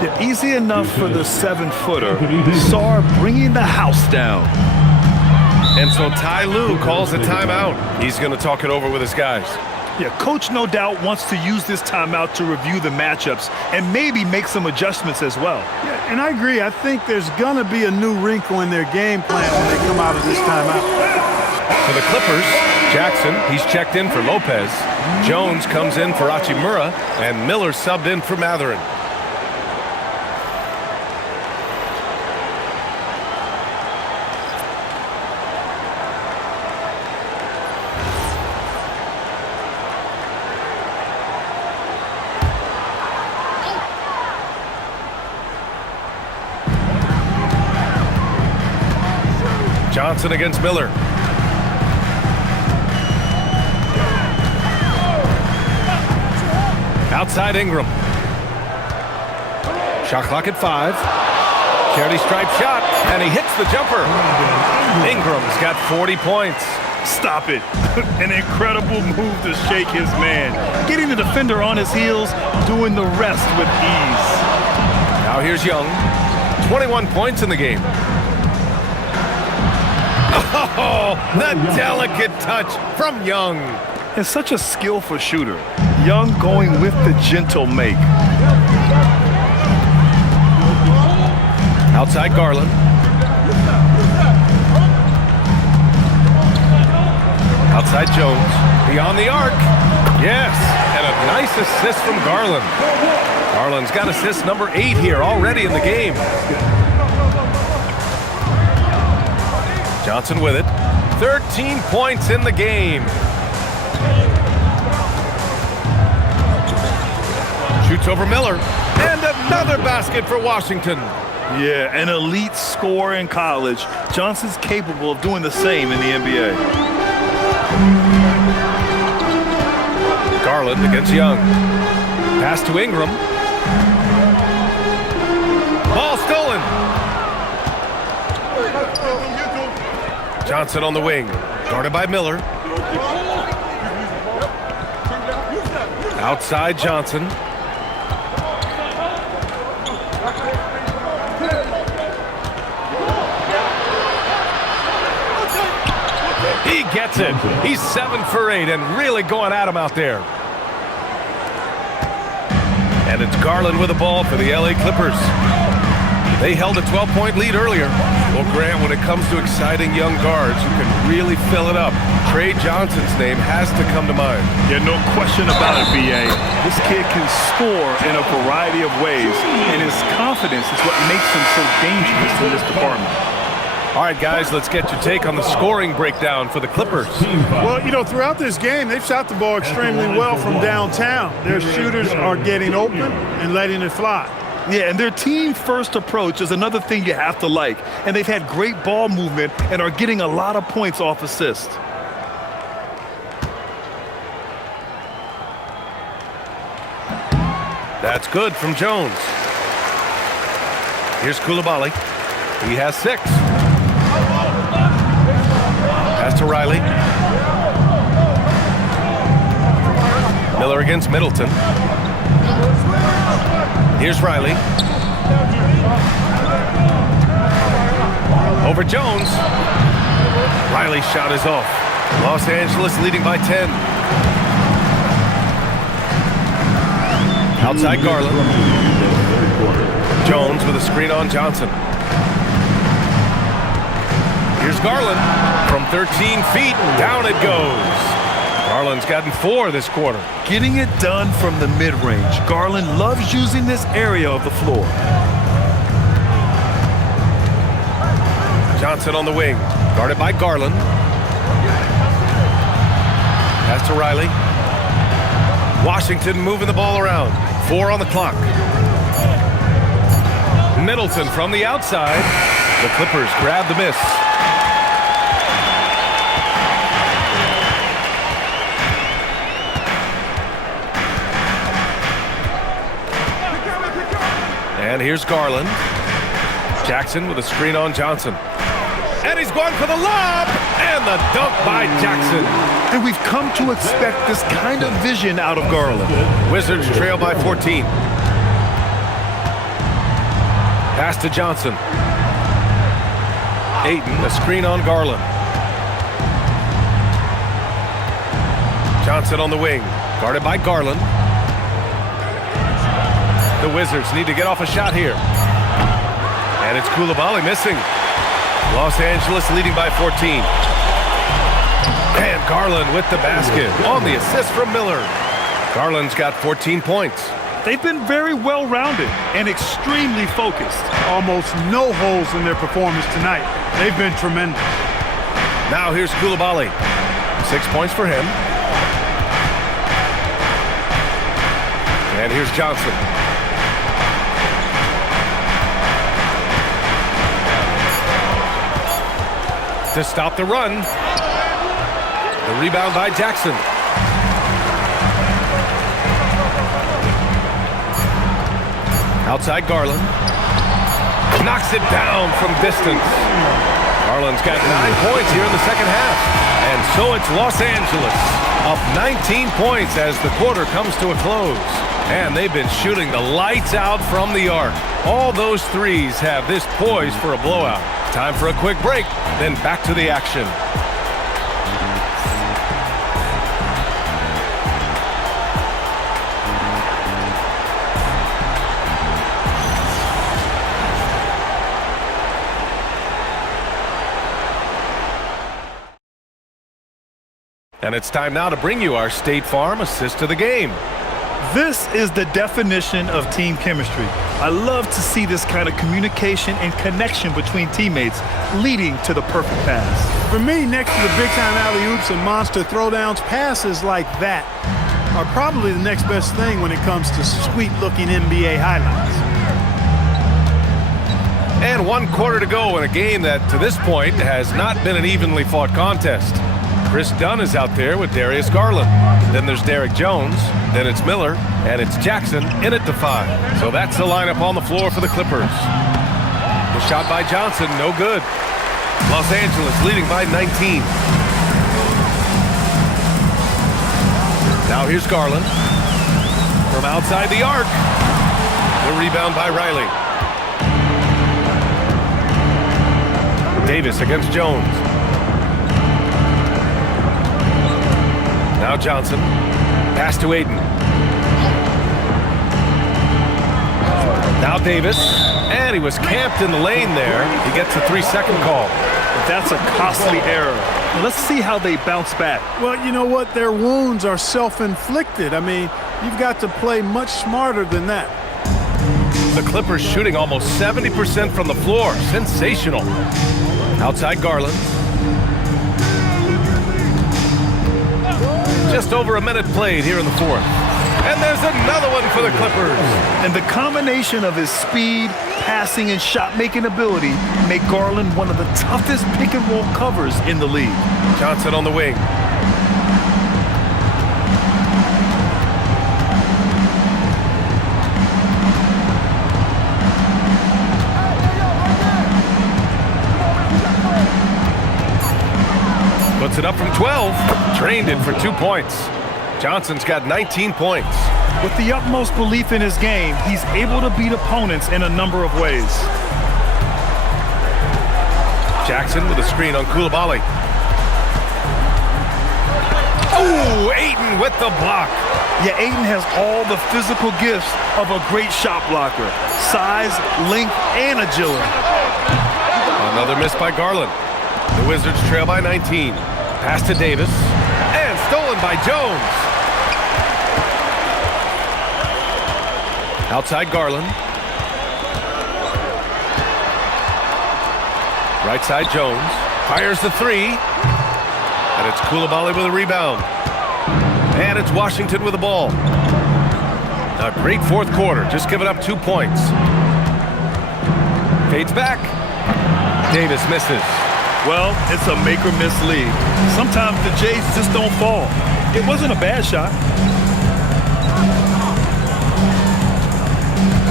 Yeah, easy enough for the 7-footer. Sarr bringing the house down. And so Ty Lue calls a timeout. He's going to talk it over with his guys. Yeah, coach no doubt wants to use this timeout to review the matchups and maybe make some adjustments as well. Yeah, and I agree. I think there's going to be a new wrinkle in their game plan when they come out of this timeout. For the Clippers, Jackson, he's checked in for Lopez. Jones comes in for Hachimura, and Miller subbed in for Matherin. Johnson against Miller. Outside Ingram. Shot clock at 5. Charity stripe shot, and he hits the jumper. Ingram's got 40 points. Stop it. An incredible move to shake his man. Getting the defender on his heels, doing the rest with ease. Now here's Young. 21 points in the game. Oh, the delicate touch from Young. And such a skillful shooter. Young going with the gentle make. Outside Garland. Outside Jones. Beyond the arc. Yes, and a nice assist from Garland. Garland's got assist number 8 here already in the game. Johnson with it. 13 points in the game. Shoots over Miller. And another basket for Washington. Yeah, an elite scorer in college. Johnson's capable of doing the same in the NBA. Garland against Young. Pass to Ingram. Ball stolen. Johnson on the wing. Guarded by Miller. Outside Johnson. He gets it. He's 7 for 8 and really going at him out there. And it's Garland with the ball for the LA Clippers. They held a 12-point lead earlier. Well, Grant, when it comes to exciting young guards who can really fill it up, Trey Johnson's name has to come to mind. Yeah, no question about it, B.A. This kid can score in a variety of ways, and his confidence is what makes him so dangerous in this department. All right, guys, let's get your take on the scoring breakdown for the Clippers. Well, you know, throughout this game, they've shot the ball extremely well from downtown. Their shooters are getting open and letting it fly. Yeah, and their team-first approach is another thing you have to like. And they've had great ball movement and are getting a lot of points off assist. That's good from Jones. Here's Coulibaly. He has 6. Pass to Riley. Miller against Middleton. Here's Riley. Over Jones. Riley's shot is off. Los Angeles leading by 10. Outside Garland. Jones with a screen on Johnson. Here's Garland. From 13 feet, down it goes. Garland's gotten 4 this quarter. Getting it done from the mid-range. Garland loves using this area of the floor. Johnson on the wing. Guarded by Garland. Pass to Riley. Washington moving the ball around. 4 on the clock. Middleton from the outside. The Clippers grab the miss. And here's Garland. Jackson with a screen on Johnson. And he's going for the lob! And the dunk by Jackson. And we've come to expect this kind of vision out of Garland. Wizards trail by 14. Pass to Johnson. Ayton, a screen on Garland. Johnson on the wing. Guarded by Garland. The Wizards need to get off a shot here. And it's Coulibaly missing. Los Angeles leading by 14. And Garland with the basket on the assist from Miller. Garland's got 14 points. They've been very well-rounded and extremely focused. Almost no holes in their performance tonight. They've been tremendous. Now here's Coulibaly. 6 points for him. And here's Johnson. To stop the run. The rebound by Jackson. Outside Garland. Knocks it down from distance. Garland's got 9 points here in the second half. And so it's Los Angeles up 19 points as the quarter comes to a close. And they've been shooting the lights out from the arc. All those threes have this poised for a blowout. Time for a quick break, then back to the action. And it's time now to bring you our State Farm assist of the game. This is the definition of team chemistry. I love to see this kind of communication and connection between teammates leading to the perfect pass. For me, next to the big-time alley-oops and monster throwdowns, passes like that are probably the next best thing when it comes to sweet-looking NBA highlights. And 1 quarter to go in a game that, to this point, has not been an evenly fought contest. Chris Dunn is out there with Darius Garland. Then there's Derrick Jones. Then it's Miller. And it's Jackson in at the 5. So that's the lineup on the floor for the Clippers. The shot by Johnson, no good. Los Angeles leading by 19. Now here's Garland. From outside the arc. The rebound by Riley. Davis against Jones. Now Johnson. Pass to Aiden. Now Davis. And he was camped in the lane there. He gets a 3-second call. That's a costly error. Let's see how they bounce back. Well, you know what? Their wounds are self-inflicted. I mean, you've got to play much smarter than that. The Clippers shooting almost 70% from the floor. Sensational. Outside Garland. Just over a minute played here in the 4th. And there's another one for the Clippers. And the combination of his speed, passing, and shot-making ability make Garland one of the toughest pick-and-roll covers in the league. Johnson on the wing. Puts it up from 12. Drained it for 2 points. Johnson's got 19 points. With the utmost belief in his game, he's able to beat opponents in a number of ways. Jackson with a screen on Coulibaly. Oh, Ayton with the block. Yeah, Ayton has all the physical gifts of a great shot blocker. Size, length, and agility. Another miss by Garland. The Wizards trail by 19. Pass to Davis. And stolen by Jones. Outside Garland. Right side Jones. Fires the 3. And it's Coulibaly with a rebound. And it's Washington with the ball. A great 4th quarter. Just giving up 2 points. Fades back. Davis misses. Well, it's a make-or-miss league. Sometimes the Jays just don't fall. It wasn't a bad shot.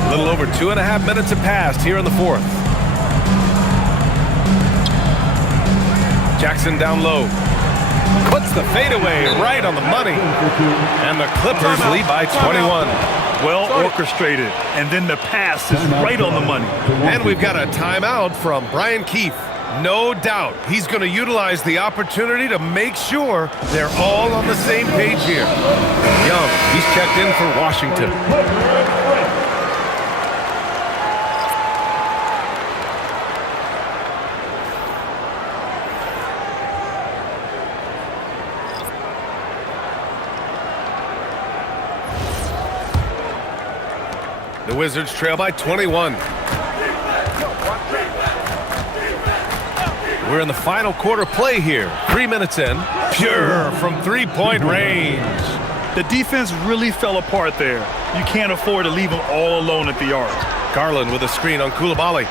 A little over 2.5 minutes have passed here in the 4th. Jackson down low. Puts the fadeaway right on the money. And the Clippers lead by 21. Well orchestrated. And then the pass is right on the money. And we've got a timeout from Brian Keefe. No doubt he's going to utilize the opportunity to make sure they're all on the same page here. Young, he's checked in for Washington. The Wizards trail by 21. We're in the final quarter play here. 3 minutes in. Pure from 3-point range. The defense really fell apart there. You can't afford to leave them all alone at the arc. Garland with a screen on Coulibaly.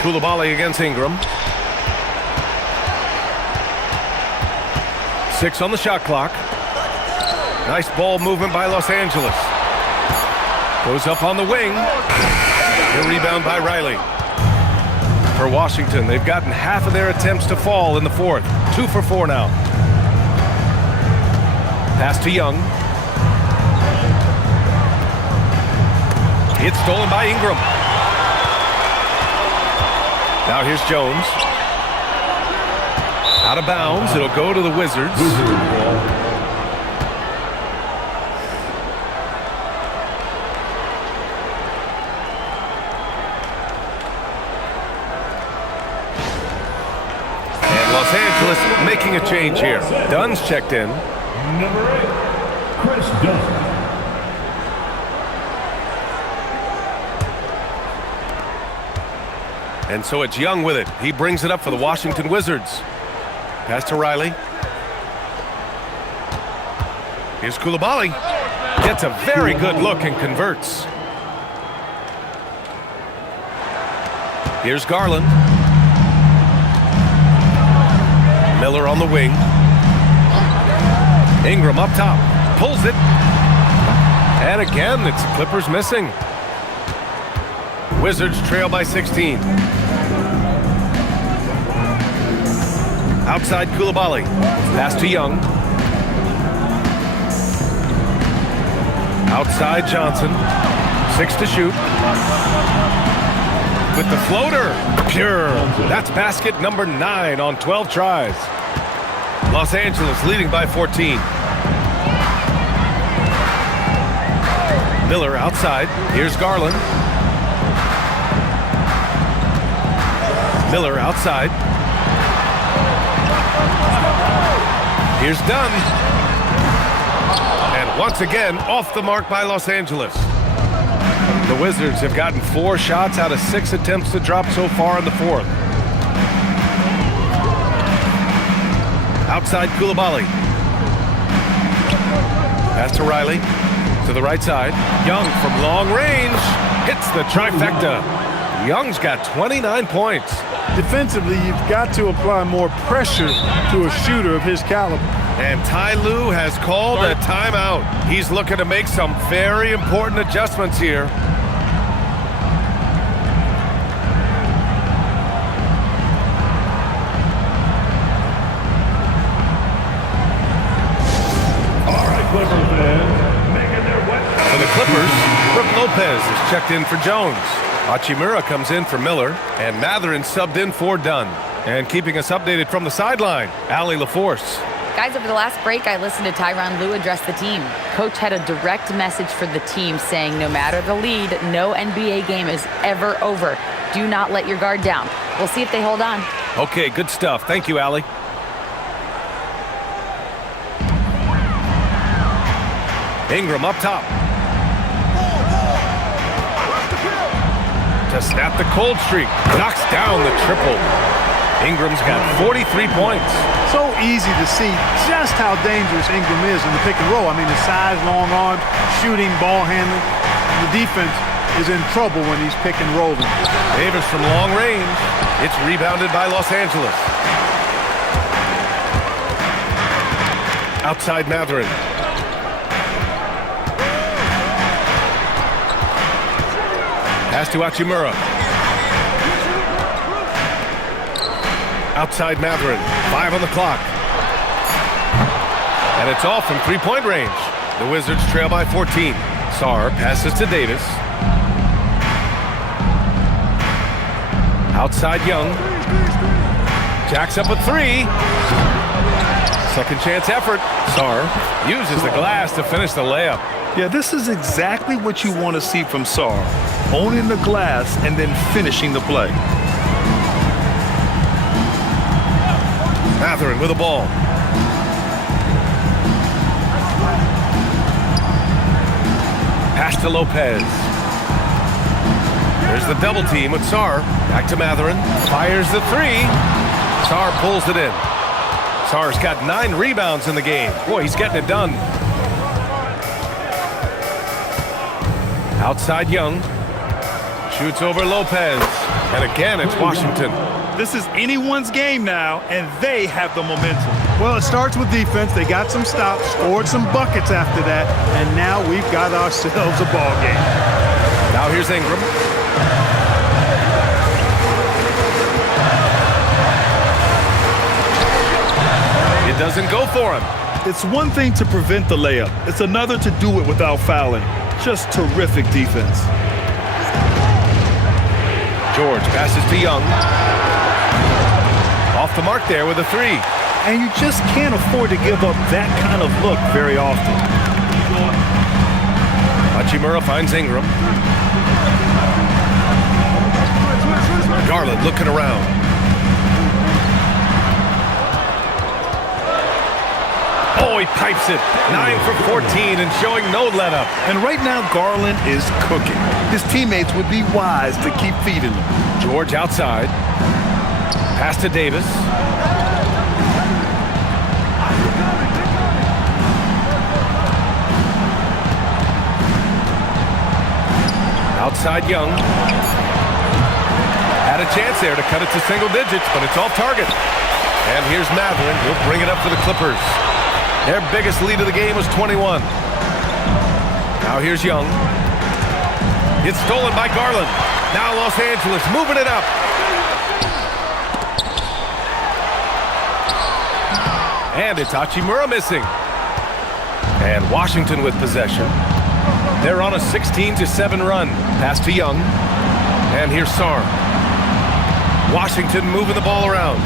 Coulibaly against Ingram. 6 on the shot clock. Nice ball movement by Los Angeles. Goes up on the wing. The rebound by Riley. For Washington, they've gotten half of their attempts to fall in the 4th. 2 for 4 now. Pass to Young. It's stolen by Ingram. Now here's Jones. Out of bounds. It'll go to the Wizards. Los Angeles making a change here. Dunn's checked in. Number 8, Chris Dunn. And so it's Young with it. He brings it up for the Washington Wizards. Pass to Riley. Here's Coulibaly. Gets a very good look and converts. Here's Garland. Miller on the wing. Ingram up top. Pulls it. And again, it's Clippers missing. Wizards trail by 16. Outside Coulibaly. Pass to Young. Outside Johnson. 6 to shoot. With the floater. Pure. That's basket number 9 on 12 tries. Los Angeles leading by 14. Miller outside. Here's Garland. Miller outside. Here's Dunn. And once again, off the mark by Los Angeles. The Wizards have gotten 4 shots out of 6 attempts to drop so far in the fourth. Outside Coulibaly. Pass to Riley. To the right side. Young from long range. Hits the trifecta. Young's got 29 points. Defensively, you've got to apply more pressure to a shooter of his caliber. And Ty Lue has called a timeout. He's looking to make some very important adjustments here. All right, Clippers fans, making their way. For the Clippers, Brook Lopez is checked in for Jones. Hachimura comes in for Miller, and Mathurin subbed in for Dunn. And keeping us updated from the sideline, Allie LaForce. Guys, over the last break, I listened to Tyronn Lue address the team. Coach had a direct message for the team saying no matter the lead, no NBA game is ever over. Do not let your guard down. We'll see if they hold on. Okay, good stuff. Thank you, Allie. Ingram up top. To snap the cold streak. Knocks down the triple. Ingram's got 43 points. So easy to see just how dangerous Ingram is in the pick and roll. I mean, the size, long arms, shooting, ball handling. The defense is in trouble when he's pick and rolling. Davis from long range. It's rebounded by Los Angeles. Outside Mathurin. Pass to Hachimura. Outside Mathurin. 5 on the clock. And it's off from three-point range. The Wizards trail by 14. Sarr passes to Davis. Outside Young. Jacks up a 3. Second chance effort. Sarr uses the glass to finish the layup. Yeah, this is exactly what you want to see from Sarr. Owning the glass and then finishing the play. Mathurin with a ball. Pass to Lopez. There's the double team with Sarr. Back to Mathurin. Fires the 3. Sarr pulls it in. Sarr's got 9 rebounds in the game. Boy, he's getting it done. Outside Young. Shoots over Lopez. And again, it's Washington. This is anyone's game now, and they have the momentum. Well, it starts with defense. They got some stops, scored some buckets after that, and now we've got ourselves a ball game. Now here's Ingram. It doesn't go for him. It's one thing to prevent the layup. It's another to do it without fouling. Just terrific defense. George passes to Young. Off the mark there with a 3. And you just can't afford to give up that kind of look very often. Hachimura finds Ingram. Garland looking around. Oh, he pipes it. 9 for 14 and showing no let-up. And right now, Garland is cooking. His teammates would be wise to keep feeding him. George outside. Pass to Davis. Outside Young. Had a chance there to cut it to single digits, but it's off target. And here's Matherin. He'll bring it up for the Clippers. Their biggest lead of the game was 21. Now here's Young. It's stolen by Garland. Now Los Angeles moving it up. And it's Hachimura missing. And Washington with possession. They're on a 16-7 run. Pass to Young. And here's Sarr. Washington moving the ball around.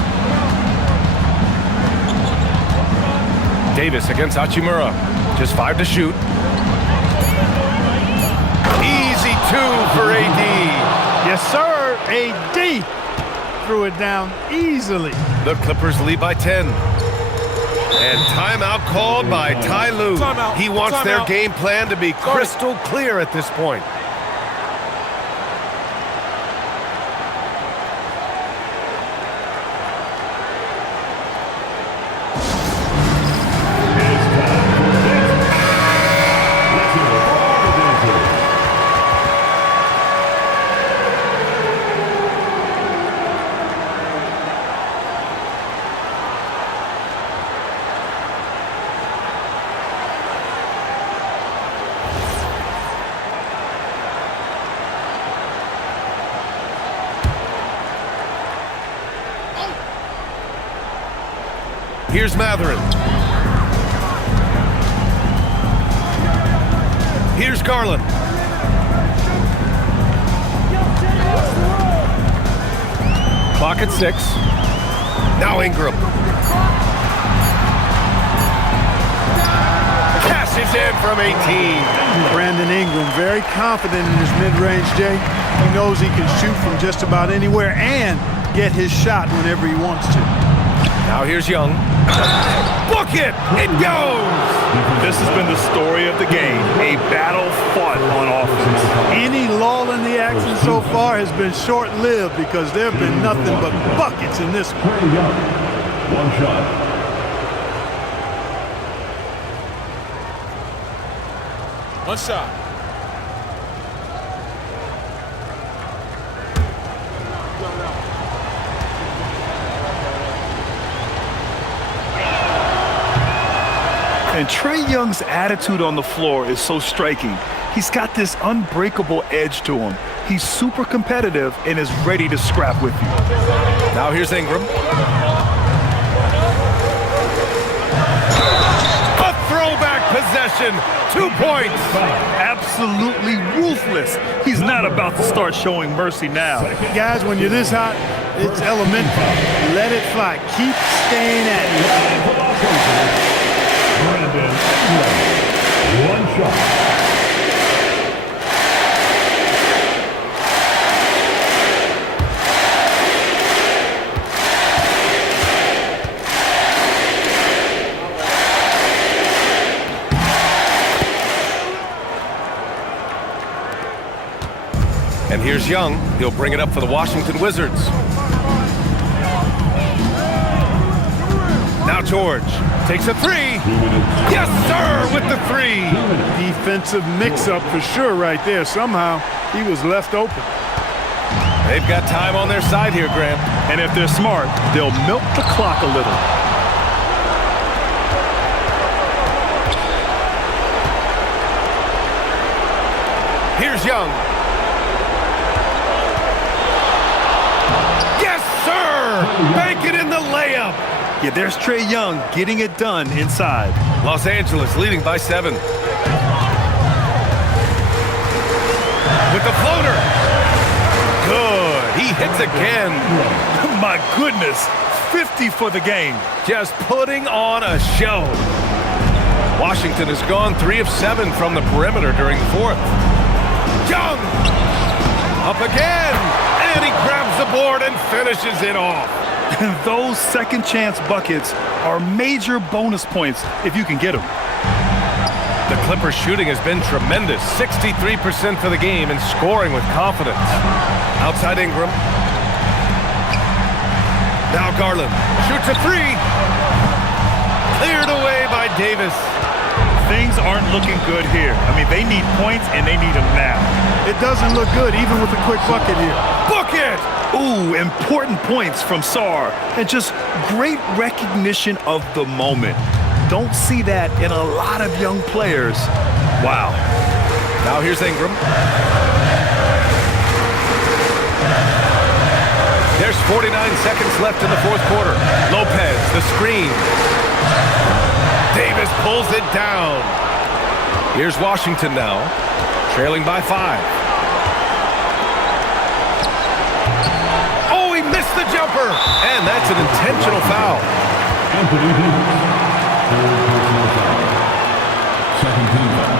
Davis against Hachimura. Just 5 to shoot. Easy 2 for AD. Yes, sir. AD threw it down easily. The Clippers lead by 10. And timeout called by Ty Lue. He wants their game plan to be crystal clear at this point. Here's Matherin. Here's Garland. Clock at 6. Now Ingram. Cashes in from 18. Brandon Ingram, very confident in his mid-range, Jay. He knows he can shoot from just about anywhere and get his shot whenever he wants to. Now here's Young. Book it! It goes! This has been the story of the game, a battle fought on offense. Any lull in the action so far has been short-lived because there have been nothing but buckets in this one. Trey Young, one shot. One shot. And Trey Young's attitude on the floor is so striking. He's got this unbreakable edge to him. He's super competitive and is ready to scrap with you. Now here's Ingram. A throwback possession. 2 points. Absolutely ruthless. He's not about to start showing mercy now. Guys, when you're this hot, it's elementary. Let it fly. Keep staying at it. Brandon Ingram, one shot. And here's Young. He'll bring it up for the Washington Wizards. Now George takes a 3. Yes, sir, with the 3. Defensive mix-up for sure right there. Somehow, he was left open. They've got time on their side here, Grant. And if they're smart, they'll milk the clock a little. Here's Young. Yes, sir! Bank it in the layup. Yeah, there's Trey Young getting it done inside. Los Angeles leading by 7. With the floater. Good. He hits again. My goodness, 50 for the game. Just putting on a show. Washington has gone 3 of 7 from the perimeter during the 4th. Young! Up again! And he grabs the board and finishes it off. Those second chance buckets are major bonus points if you can get them. The Clippers shooting has been tremendous. 63% for the game and scoring with confidence. Outside Ingram. Now Garland shoots a 3. Cleared away by Davis. Things aren't looking good here. I mean, they need points, and they need them now. It doesn't look good, even with a quick bucket here. Book it! Ooh, important points from Sarr. And just great recognition of the moment. Don't see that in a lot of young players. Wow. Now here's Ingram. There's 49 seconds left in the fourth quarter. Lopez, the screen. Davis pulls it down. Here's Washington now, trailing by 5. Oh, he missed the jumper, and that's an intentional foul. Anthony Davis. Third personal foul. Second team foul.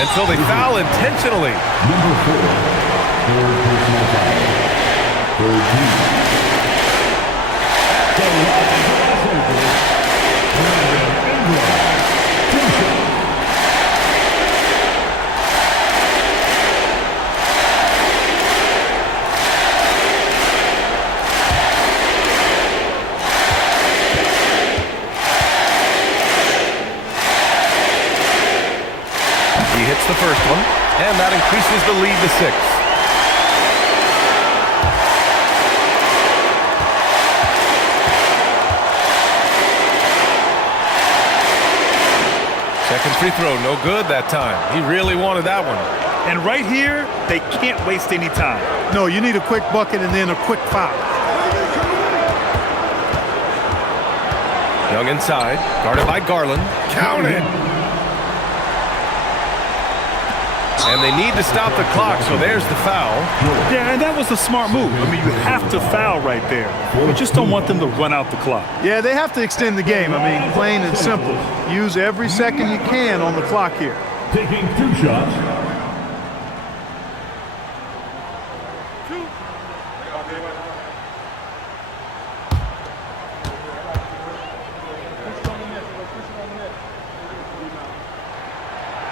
And so they foul intentionally. Number 4. Third personal foul. Third team. The Los Angeles. Ingram. 2 shots. He hits the first one, and that increases the lead to 6. Second free throw, no good that time. He really wanted that one. And right here, they can't waste any time. No, you need a quick bucket and then a quick foul. Young inside, guarded by Garland. Count it! And they need to stop the clock, so there's the foul. Yeah, and that was a smart move. I mean, you have to foul right there. You just don't want them to run out the clock. Yeah, they have to extend the game. I mean, plain and simple. Use every second you can on the clock here. Taking 2 shots.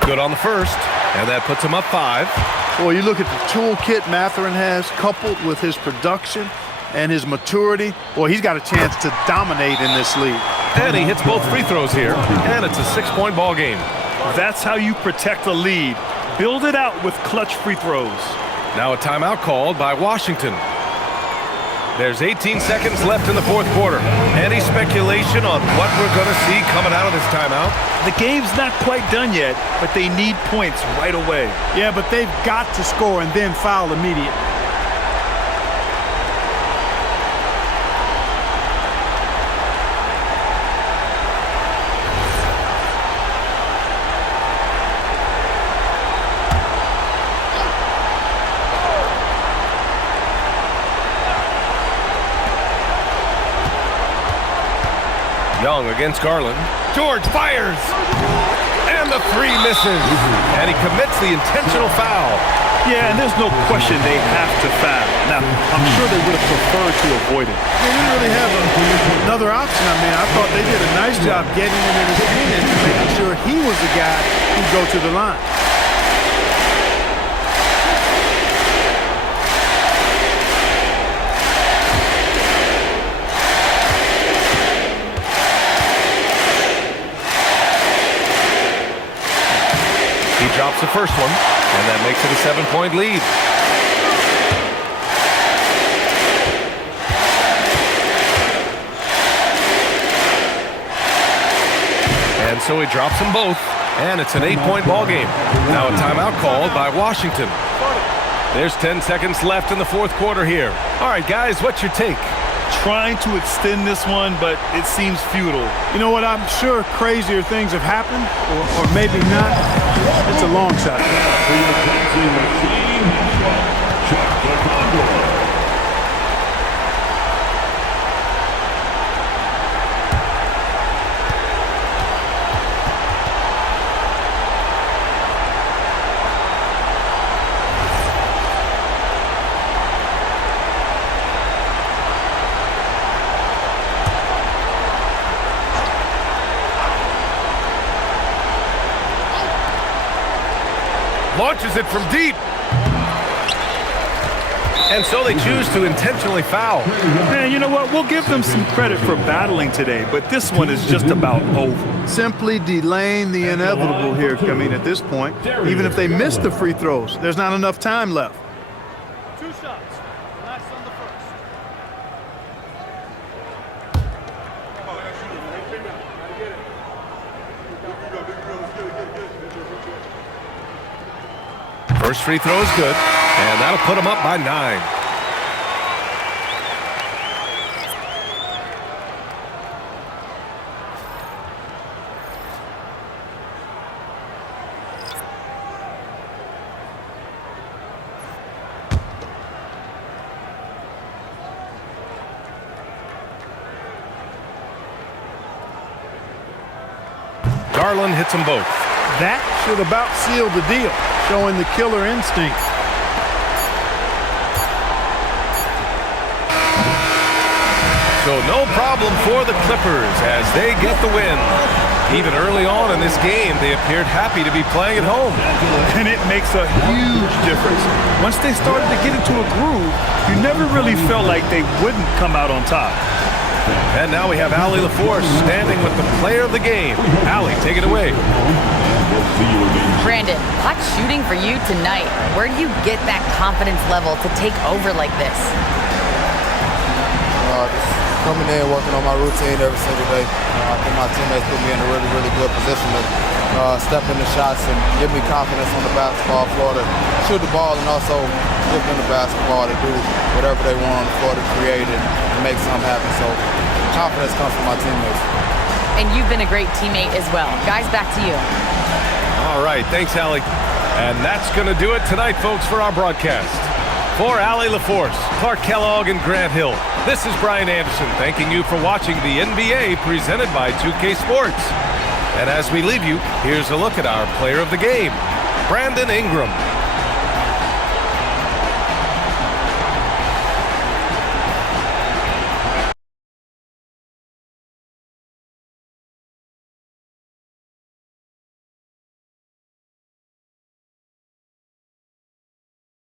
Good on the first, and that puts him up 5. Well, you look at the toolkit Mathurin has, coupled with his production and his maturity. Boy, he's got a chance to dominate in this league. And he hits both free throws here, and it's a 6-point ball game. That's how you protect a lead. Build it out with clutch free throws. Now a timeout called by Washington. There's 18 seconds left in the fourth quarter. Any speculation on what we're going to see coming out of this timeout? The game's not quite done yet, but they need points right away. Yeah, but they've got to score and then foul immediately. Young against Garland. George fires! And the 3 misses. And he commits the intentional foul. Yeah, and there's no question they have to foul. Now, I'm sure they would have preferred to avoid it. They didn't really have another option. I mean, I thought they did a nice job getting him in his skin and making sure he was the guy who'd go to the line. He drops the first one, and that makes it a 7-point lead. And so he drops them both, and it's an 8-point ball game. Now a timeout called by Washington. There's 10 seconds left in the fourth quarter here. All right, guys, what's your take? Trying to extend this one, but it seems futile. You know what? I'm sure crazier things have happened, or maybe not. It's a long shot. Launches it from deep. And so they choose to intentionally foul. Man, you know what? We'll give them some credit for battling today, but this one is just about over. Simply delaying the inevitable here, coming at this point. Even if they miss the free throws, there's not enough time left. 2 shots. Last on the first. First free throw is good, and that'll put them up by 9. Garland hits them both. That should about seal the deal, showing the killer instinct. So no problem for the Clippers as they get the win. Even early on in this game, they appeared happy to be playing at home. And it makes a huge difference. Once they started to get into a groove, you never really felt like they wouldn't come out on top. And now we have Allie LaForce standing with the player of the game. Allie, take it away. Brandon, hot shooting for you tonight. Where do you get that confidence level to take over like this? Just coming in, working on my routine every single day. I think my teammates put me in a really, really good position to step into shots and give me confidence on the basketball floor to shoot the ball, and also give them the basketball to do whatever they want on the floor to create and make something happen. So confidence comes from my teammates. And you've been a great teammate as well. Guys, back to you. All right, thanks, Allie. And that's going to do it tonight, folks, for our broadcast. For Allie LaForce, Clark Kellogg, and Grant Hill, this is Brian Anderson thanking you for watching the NBA presented by 2K Sports. And as we leave you, here's a look at our player of the game, Brandon Ingram.